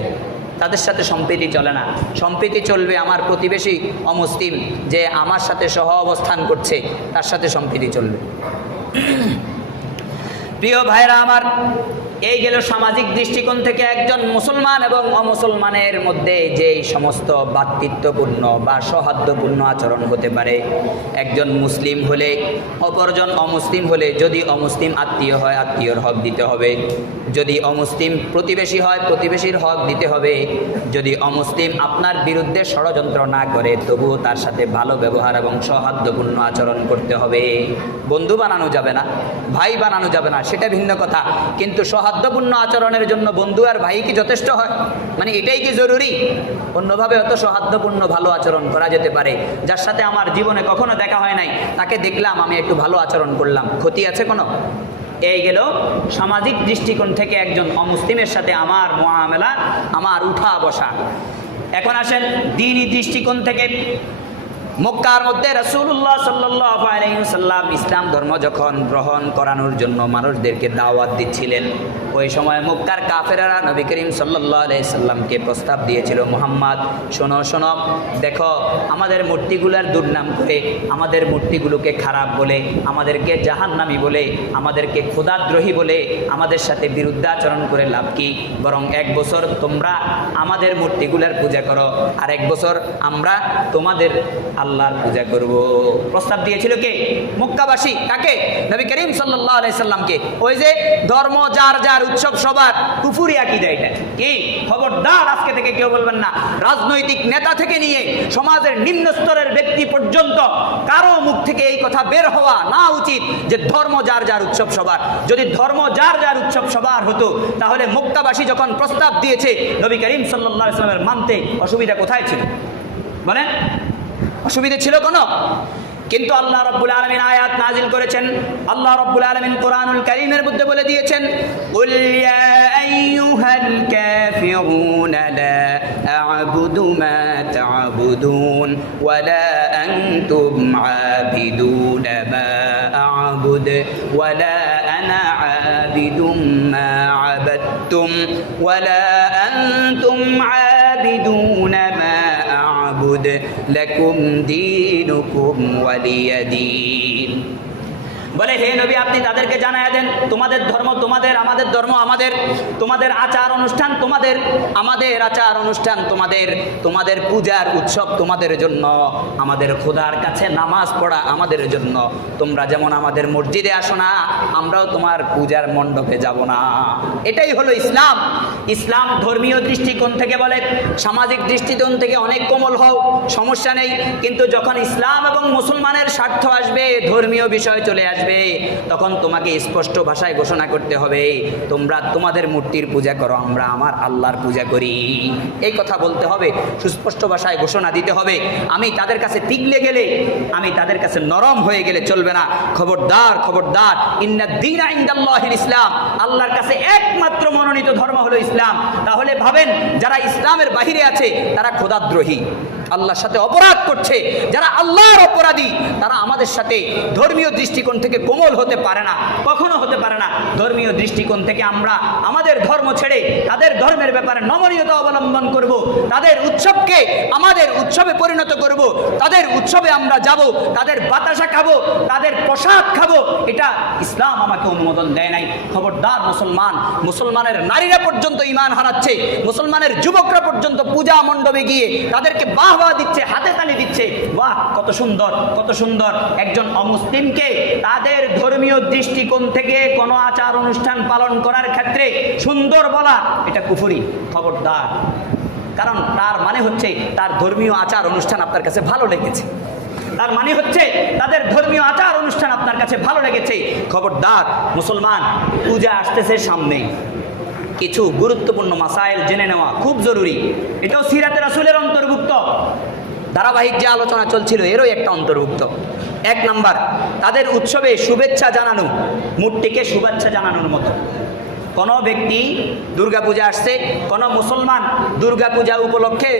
তাদের সাথে সম্প্রীতি চলে না। সম্প্রীতি চলবে আমার প্রতিবেশী অমুসলিম যে আমার সাথে সহ অবস্থান করছে, তার সাথে সম্প্রীতি চলবে। প্রিয় ভাইরা আমার, এই গেল সামাজিক দৃষ্টিকোণ থেকে একজন মুসলমান এবং অমুসলমানের মধ্যে যে সমস্ত ভ্রাতৃত্বপূর্ণ বা সৌহার্দ্যপূর্ণ আচরণ হতে পারে। একজন মুসলিম হলে অপরজন অমুসলিম হলে, যদি অমুসলিম আত্মীয় হয় আত্মীয়র হক দিতে হবে, যদি অমুসলিম প্রতিবেশী হয় প্রতিবেশীর হক দিতে হবে, যদি অমুসলিম আপনার বিরুদ্ধে ষড়যন্ত্র না করে তবুও তার সাথে ভালো ব্যবহার এবং সৌহার্দ্যপূর্ণ আচরণ করতে হবে। বন্ধু বানানো যাবে না, ভাই বানানো যাবে না, সেটা ভিন্ন কথা। কিন্তু সৌহার্দ্যপূর্ণ আচরণের জন্য বন্ধু আর ভাই কি যথেষ্ট হয়? মানে এটাই কি জরুরি? অন্যভাবে অত সৌহার্দ্যপূর্ণ ভালো আচরণ করা যেতে পারে। যার সাথে আমার জীবনে কখনো দেখা হয় নাই, তাকে দেখলাম আমি একটু ভালো আচরণ করলাম, ক্ষতি আছে কোনো? এই গেল সামাজিক দৃষ্টিকোণ থেকে একজন অমুসলিমের সাথে আমার মুআমালা, আমার উঠা বসা। এখন আসেন দ্বীনি দৃষ্টিকোণ থেকে। মক্কার মধ্যে রাসূলুল্লাহ সাল্লাল্লাহু আলাইহি ওয়াসাল্লাম ইসলাম ধর্ম যখন গ্রহণ করানোর জন্য মানুষদেরকে দাওয়াত দিচ্ছিলেন, ওই সময় মক্কার কাফেররা নবী করিম সাল্লাল্লাহু আলাইহি সাল্লামকে প্রস্তাব দিয়েছিল, মুহাম্মদ শোনো শোনো, দেখো আমাদের মূর্তিগুলোর দুর্নাম করে, আমাদের মূর্তিগুলোকে খারাপ বলে, আমাদেরকে জাহান্নামী বলে, আমাদেরকে খোদাদ্রোহী বলে আমাদের সাথে বিরুদ্ধাচরণ করে লাভ কি? বরং 1 বছর তোমরা আমাদের মূর্তিগুলোর পূজা করো, আর 1 বছর আমরা তোমাদের আল্লাহর পূজা করব। প্রস্তাব দিয়েছিল কে? মক্কাবাসী। কাকে? নবী করিম সাল্লাল্লাহু আলাইহি সাল্লামকে। ওই যে ধর্ম যার যার উৎসব সবার, কুফরি আকীদা এটা কি? খবরদার আজকে থেকে কেউ বলবেন না, রাজনৈতিক নেতা থেকে নিয়ে সমাজের নিম্ন স্তরের ব্যক্তি পর্যন্ত কারো মুখ থেকে এই কথা বের হওয়া না উচিত যে ধর্ম যার যার উৎসব সবার। যদি ধর্ম যার যার উৎসব সবার হতো, তাহলে মক্কাবাসী যখন প্রস্তাব দিয়েছে নবী করিম সাল্লাল্লাহু আলাইহি সাল্লামের মানতে অসুবিধা কোথায় ছিল? বলেন, অসুবিধা ছিল কোনো? কিন্তু আল্লাহ রাব্বুল আলামিন আয়াত নাজিল করেছেন। আল্লাহ রাব্বুল আলামিন কোরআনুল কারীমের মধ্যে বলে দিয়েছেন, কুল ইয়া আইয়ুহাল কাফিরুনা লা আ'বুদু মা তা'বুদুন ওয়া লা আনতুম আবিদুনা মা আ'বুদ ওয়া লা আনা আবিদুম মা আবাদতুম ওয়া লা আনতুম আবিদুনা মা আ'বুদ লাকুম দীনুকুম ওয়ালিয়া দীন। বলে, হে নবী আপনি তাদেরকে জানায়া দেন, তোমাদের ধর্ম তোমাদের, আমাদের ধর্ম আমাদের, তোমাদের আচার অনুষ্ঠান তোমাদের, আমাদের আচার অনুষ্ঠান তোমাদের, তোমাদের পূজার উৎসব তোমাদের জন্য, আমাদের খোদার কাছে নামাজ পড়া আমাদের জন্য। তোমরা যেমন আমাদের মসজিদে আসো না, আমরাও তোমার পূজার মণ্ডপে যাব না। এটাই হলো ইসলাম। ইসলাম ধর্মীয় দৃষ্টিকোণ থেকে বলে, সামাজিক দৃষ্টিকোণ থেকে অনেক কোমল হও, সমস্যা নেই। কিন্তু যখন ইসলাম এবং মুসলমানের স্বার্থ আসবে, ধর্মীয় বিষয় চলে আসবে, তখন তোমাকে স্পষ্ট ভাষায় ঘোষণা করতে হবে, তোমরা তোমাদের মূর্তির পূজা করো, আমরা আমার আল্লাহর পূজা করি। এই কথা বলতে হবে, সুস্পষ্ট ভাষায় ঘোষণা দিতে হবে। আমি তাদের কাছে পিঘলে গেলে, আমি তাদের কাছে নরম হয়ে গেলে চলবে না। খবরদার খবরদার, ইন্নাদ দীনা ইনদাল্লাহিল ইসলাম, আল্লাহর কাছে একমাত্র একমাত্র মনোনীত ধর্ম হলো ইসলাম। তাহলে ভাবেন, যারা ইসলামের বাহিরে আছে তারা খোদাদ্রোহী, আল্লাহর সাথে অপরাধ করছে। যারা আল্লাহর অপরাধী তারা আমাদের সাথে ধর্মীয় দৃষ্টিকোণ থেকে কোমল হতে পারে না, কখনো হতে পারে না। ধর্মীয় দৃষ্টিকোণ থেকে আমরা আমাদের ধর্ম ছেড়ে তাদের ধর্মের ব্যাপারে নমনীয়তা অবলম্বন করব, তাদের উৎসবকে আমাদের উৎসবে পরিণত করব, তাদের উৎসবে আমরা যাব, তাদের বাতাসা খাবো, তাদের প্রসাদ খাবো। এটা ইসলাম আমাকে অনুমোদন দেয় নাই। খবরদার মুসলমান, মুসলমানের নারীরা পর্যন্ত ঈমান হারাচ্ছে, মুসলমানের যুবকরা পর্যন্ত পূজা মণ্ডপে গিয়ে তাদেরকে বাহবা দিচ্ছে, হাতে তালি দিচ্ছে। বাহ, কত সুন্দর, কত সুন্দর। একজন অমুসলিমকে তাদের ধর্মীয় দৃষ্টিকোণ থেকে কোনো আচার অনুষ্ঠান পালন করার ক্ষেত্রে সুন্দর বলা, এটা কুফরি। খবরদার, কারণ তার মানে হচ্ছে তার ধর্মীয় আচার অনুষ্ঠান আপনার কাছে ভালো লেগেছে, তার মানে হচ্ছে তাদের ধর্মীয় আচার অনুষ্ঠান আপনার কাছে ভালো লেগেছে। খবরদার মুসলমান, পূজা আসতেছে সামনে, কিছু গুরুত্বপূর্ণ মাসাইল জেনে নেওয়া খুব জরুরি। এটাও সিরাতে রাসূলের অন্তর্ভুক্ত, ধারাবাহিক যে আলোচনা চলছিল এরও একটা অন্তর্ভুক্ত। 1 নাম্বার, তাদের উৎসবে শুভেচ্ছা জানানো মূর্তিকে শুভেচ্ছা জানানোর মতো। কোনো ব্যক্তি দুর্গাপূজা আসছে, কোনো মুসলমান দুর্গাপূজা উপলক্ষে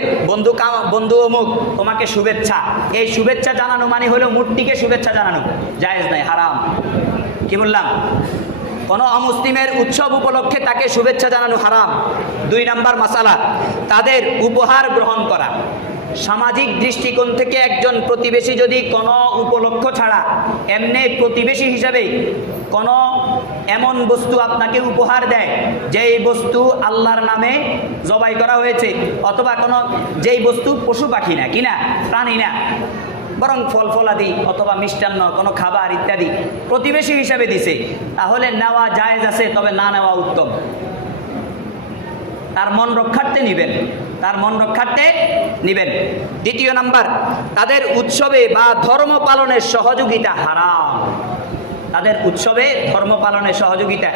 বন্ধু অমুক তোমাকে শুভেচ্ছা, এই শুভেচ্ছা জানানো মানে হলো মূর্তিকে শুভেচ্ছা জানানো, জায়েজ নাই, হারাম। কি বললাম? কোনো অমুসলিমের উৎসব উপলক্ষে তাকে শুভেচ্ছা জানানো হারাম। 2 নাম্বার মাসালা, তাদের উপহার গ্রহণ করা। সামাজিক দৃষ্টিকোণ থেকে একজন প্রতিবেশী যদি কোনো উপলক্ষ ছাড়া এমনি প্রতিবেশী হিসাবে কোনো এমন বস্তু আপনাকে উপহার দেয় যেই বস্তু আল্লাহর নামে জবাই করা হয়েছে, অথবা কোনো যেই বস্তু পশু পাখি না, কিনা প্রাণী না, বরং ফল ফলাদি অথবা মিষ্টান্ন কোনো খাবার ইত্যাদি প্রতিবেশী হিসাবে দিছে, তাহলে নেওয়া জায়েজ আছে, তবে না নেওয়া উত্তম। তার মন রক্ষার্থে নিবেন, তার মন রক্ষার্থে নিবেন। 2 নাম্বার, তাদের উৎসবে বা ধর্ম পালনের সহযোগিতা হারাম। তাদের উৎসবে ধর্ম পালনের সহযোগিতা,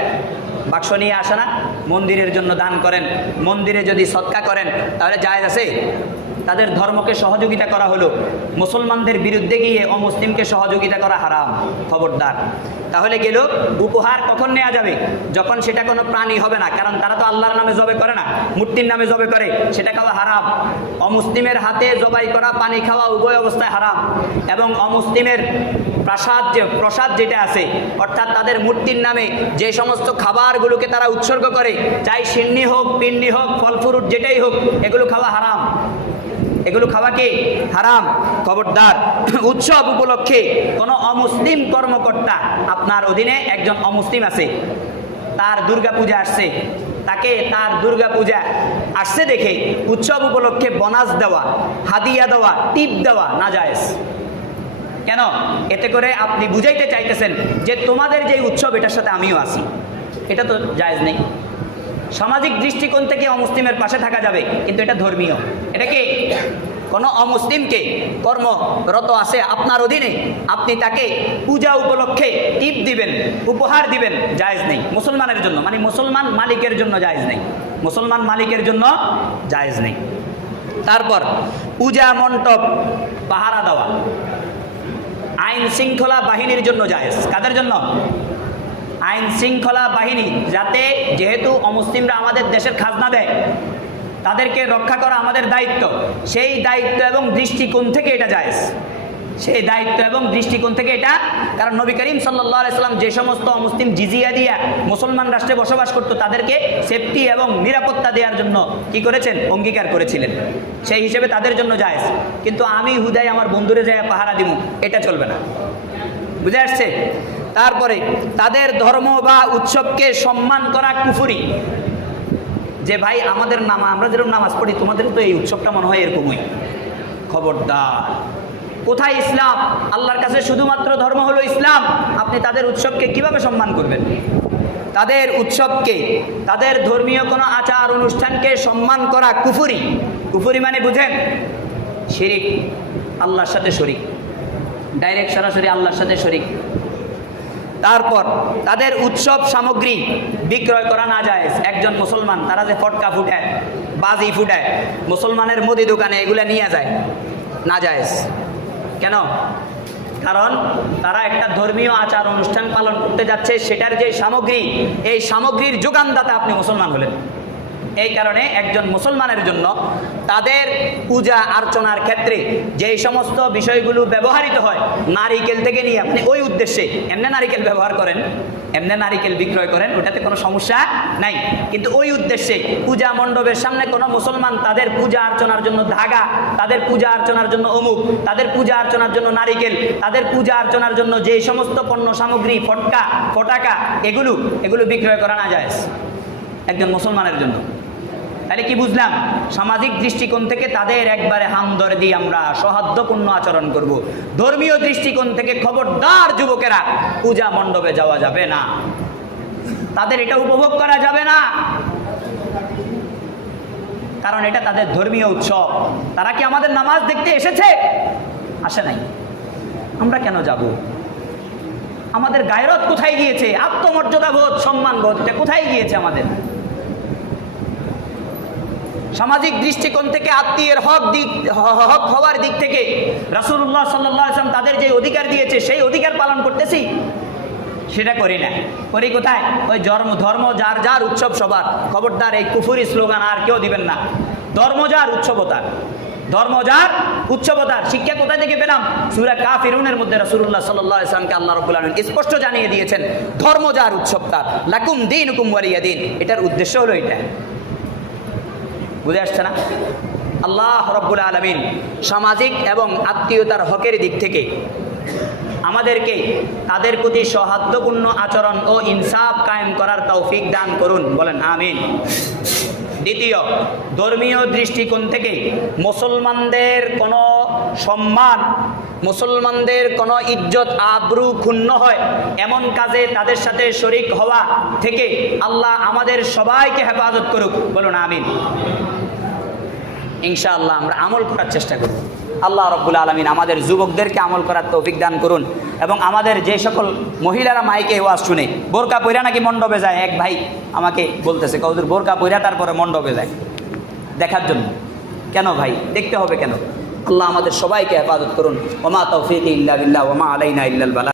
বাক্স নিয়ে আসে না, মন্দিরের জন্য দান করেন, মন্দিরে যদি সদকা করেন তাহলে জায়েজ আছে। তাদের ধর্মকে সহযোগিতা করা হলো, মুসলমানদের বিরুদ্ধে গিয়ে অমুসলিমকে সহযোগিতা করা হারাম। খবরদার। তাহলে গেল উপহার কখন নেওয়া যাবে? যখন সেটা কোনো প্রাণী হবে না, কারণ তারা তো আল্লাহর নামে জবে করে না, মূর্তির নামে জবে করে, সেটা খাওয়া হারাম। অমুসলিমের হাতে জবাই করা পানি খাওয়া উভয় অবস্থায় হারাম। এবং অমুসলিমের প্রসাদ যেটা আছে, অর্থাৎ তাদের মূর্তির নামে যে সমস্ত খাবারগুলোকে তারা উৎসর্গ করে, চাই সিন্নি হোক, পিন্নি হোক, ফল ফ্রুট যেটাই হোক, এগুলো খাওয়া হারাম, এগুলো খাওয়া কি হারাম। খবরদার। উৎসব উপলক্ষে কোনো অমুসলিম কর্মকর্তা, আপনার অধীনে একজন অমুসলিম আছে, তার দুর্গাপূজা আসছে, তাকে তার দুর্গাপূজা আসছে দেখে উৎসব উপলক্ষে বোনাস দেওয়া, হাদিয়া দেওয়া, টিপ দেওয়া নাজায়েজ। কেন? এতে করে আপনি বুঝাইতে চাইতেছেন যে তোমাদের যে উৎসব এটার সাথে আমিও আছি, এটা তো জায়েজ নেই। সামাজিক দৃষ্টিকোণ থেকে অমুসলিমের পাশে থাকা যাবে, কিন্তু এটা ধর্মীয়। এটা কি? কোনো অমুসলিমকে কর্মরত আছে আপনার অধীনে, আপনি তাকে পূজা উপলক্ষে টিপ দিবেন, উপহার দিবেন, জায়েজ নেই মুসলমানের জন্য, মানে মুসলমান মালিকের জন্য জায়েজ নেই, মুসলমান মালিকের জন্য জায়েজ নেই। তারপর পূজা মণ্ডপ পাহারা দেওয়া আইন শৃঙ্খলা বাহিনীর জন্য জায়েজ। কাদের জন্য? আইন শৃঙ্খলা বাহিনী, যাতে যেহেতু অমুসলিমরা আমাদের দেশের খাজনা দেয়, তাদেরকে রক্ষা করা আমাদের দায়িত্ব, সেই দায়িত্ব এবং দৃষ্টিকোণ থেকে এটা জায়েজ, সেই দায়িত্ব এবং দৃষ্টিকোণ থেকে এটা। কারণ নবী করিম সাল্লাল্লাহু আলাইহি সাল্লাম যে সমস্ত অমুসলিম জিজিয়া দিয়া মুসলমান রাষ্ট্রে বসবাস করত, তাদেরকে সেফটি এবং নিরাপত্তা দেওয়ার জন্য কি করেছেন? অঙ্গীকার করেছিলেন। সেই হিসেবে তাদের জন্য জায়েজ। কিন্তু আমি হুদাই আমার বন্ধুরে জায়গা পাহারা দিব, এটা চলবে না। বুঝে আসছে? তারপরে তাদের ধর্ম বা উৎসবকে সম্মান করা কুফরি। যে ভাই আমাদের আমরা যেরকম নামাজ পড়ি, তোমাদের তো এই উৎসবটা মনে হয় এরকমই। খবরদার। কোথায় ইসলাম? আল্লাহর কাছে শুধুমাত্র ধর্ম হলো ইসলাম, আপনি তাদের উৎসবকে কিভাবে সম্মান করবেন? তাদের উৎসবকে, তাদের ধর্মীয় কোনো আচার অনুষ্ঠানকে সম্মান করা কুফরি। কুফরি মানে বুঝেন? শিরিক, আল্লাহর সাথে শরিক, ডাইরেক্ট সরাসরি আল্লাহর সাথে শরিক। তারপর তাদের উৎসব সামগ্রী বিক্রয় করা না যায়। একজন মুসলমান, তারা যে ফটকা ফুটায়, বাজি ফুটায়, মুসলমানের মুদি দোকানে এগুলা নিয়ে যায়, না যায়। কেন? কারণ তারা একটা ধর্মীয় আচার অনুষ্ঠান পালন করতে যাচ্ছে, সেটার যে সামগ্রী, এই সামগ্রীর যোগানদাতা আপনি মুসলমান হলেন। এই কারণে একজন মুসলমানের জন্য তাদের পূজা অর্চনার ক্ষেত্রে যেই সমস্ত বিষয়গুলো ব্যবহৃত হয়, নারিকেল থেকে নিয়ে আপনি ওই উদ্দেশ্যে এমনি নারিকেল ব্যবহার করেন, এমনি নারিকেল বিক্রয় করেন, ওটাতে কোনো সমস্যা নাই। কিন্তু ওই উদ্দেশ্যে পূজা মণ্ডপের সামনে কোনো মুসলমান তাদের পূজা অর্চনার জন্য ধাগা, তাদের পূজা অর্চনার জন্য অমুক, তাদের পূজা অর্চনার জন্য নারিকেল, তাদের পূজা অর্চনার জন্য যে সমস্ত পণ্য সামগ্রী, ফটাকা এগুলো বিক্রয় করা না যায় একজন মুসলমানের জন্য। তাহলে কি বুঝলাম? সামাজিক দৃষ্টিকোণ থেকে তাদের একবারে হামদর্দি, আমরা সৌহার্দ্যপূর্ণ আচরণ করব। ধর্মীয় দৃষ্টিকোণ থেকে খবরদার যুবকেরা, পূজা মণ্ডপে যাওয়া যাবে না, তাদের এটা উপভোগ করা যাবে না, কারণ এটা তাদের ধর্মীয় উৎসব। তারা কি আমাদের নামাজ দেখতে এসেছে? আসে নাই। আমরা কেন যাব? আমাদের গায়রত কোথায় গিয়েছে? আত্মমর্যাদাবোধ, সম্মানবোধ, এটা কোথায় গিয়েছে আমাদের? সামাজিক দৃষ্টিকোণ থেকে আত্মীয়ের হক হওয়ার দিক থেকে রাসূলুল্লাহ সাল্লাল্লাহু আলাইহি ওয়াসাল্লাম তাদের যে অধিকার দিয়েছে, সেই অধিকার পালন করতেছি? সেটা করি না। করি কোথায়? ওই ধর্ম যার যার উৎসব সবার। খবরদার এই কুফুরি স্লোগান আর কেউ দিবেন না। ধর্ম যার উৎসবতার, ধর্ম যার উৎসবতার শিক্ষা কোথায় থেকে পেলাম? সূরা কাফিরুনের মধ্যে রাসূলুল্লাহ সাল্লাল্লাহু আলাইহি ওয়াসাল্লামকে আল্লাহ রাব্বুল আলামিন স্পষ্ট জানিয়ে দিয়েছেন, ধর্ম যার উৎসবতার, লাকুম দীনুকুম ওয়ালিয়া দীন। এটার উদ্দেশ্য হলো এটা। বুঝে আসছে না? আল্লাহ রাব্বুল আলামিন সামাজিক এবং আত্মীয়তার হকের দিক থেকে আমাদেরকে তাদের প্রতি সৌহার্দ্যপূর্ণ আচরণ ও ইনসাফ কায়েম করার তৌফিক দান করুন, বলেন আমিন। দ্বিতীয়, ধর্মীয় দৃষ্টিকোণ থেকে মুসলমানদের কোনো সম্মান, মুসলমানদের কোনো ইজ্জত আবরু ক্ষুণ্ণ হয় এমন কাজে তাদের সাথে শরীক হওয়া থেকে আল্লাহ আমাদের সবাইকে হেফাজত করুক, বলুন আমিন। ইনশাআল্লাহ আমরা আমল করার চেষ্টা করব। আল্লাহ রাব্বুল আলামিন আমাদের যুবকদেরকে আমল করার তৌফিক দান করুন, এবং আমাদের যে সকল মহিলারা মাইকে ওয়াজ শুনে বোরকা পইরা নাকি মণ্ডপে যায়, এক ভাই আমাকে বলতেছে, কৌদুর বোরকা পইরা তারপরে মণ্ডপে যায় দেখার জন্য। কেন ভাই? দেখতে হবে কেন? আল্লাহ আমাদের সবাইকে হেফাজত করুন। ওমা তৌফিক ইল্লা বিল্লাহ ওমা আলাইনা ইল্লাল বালাগ।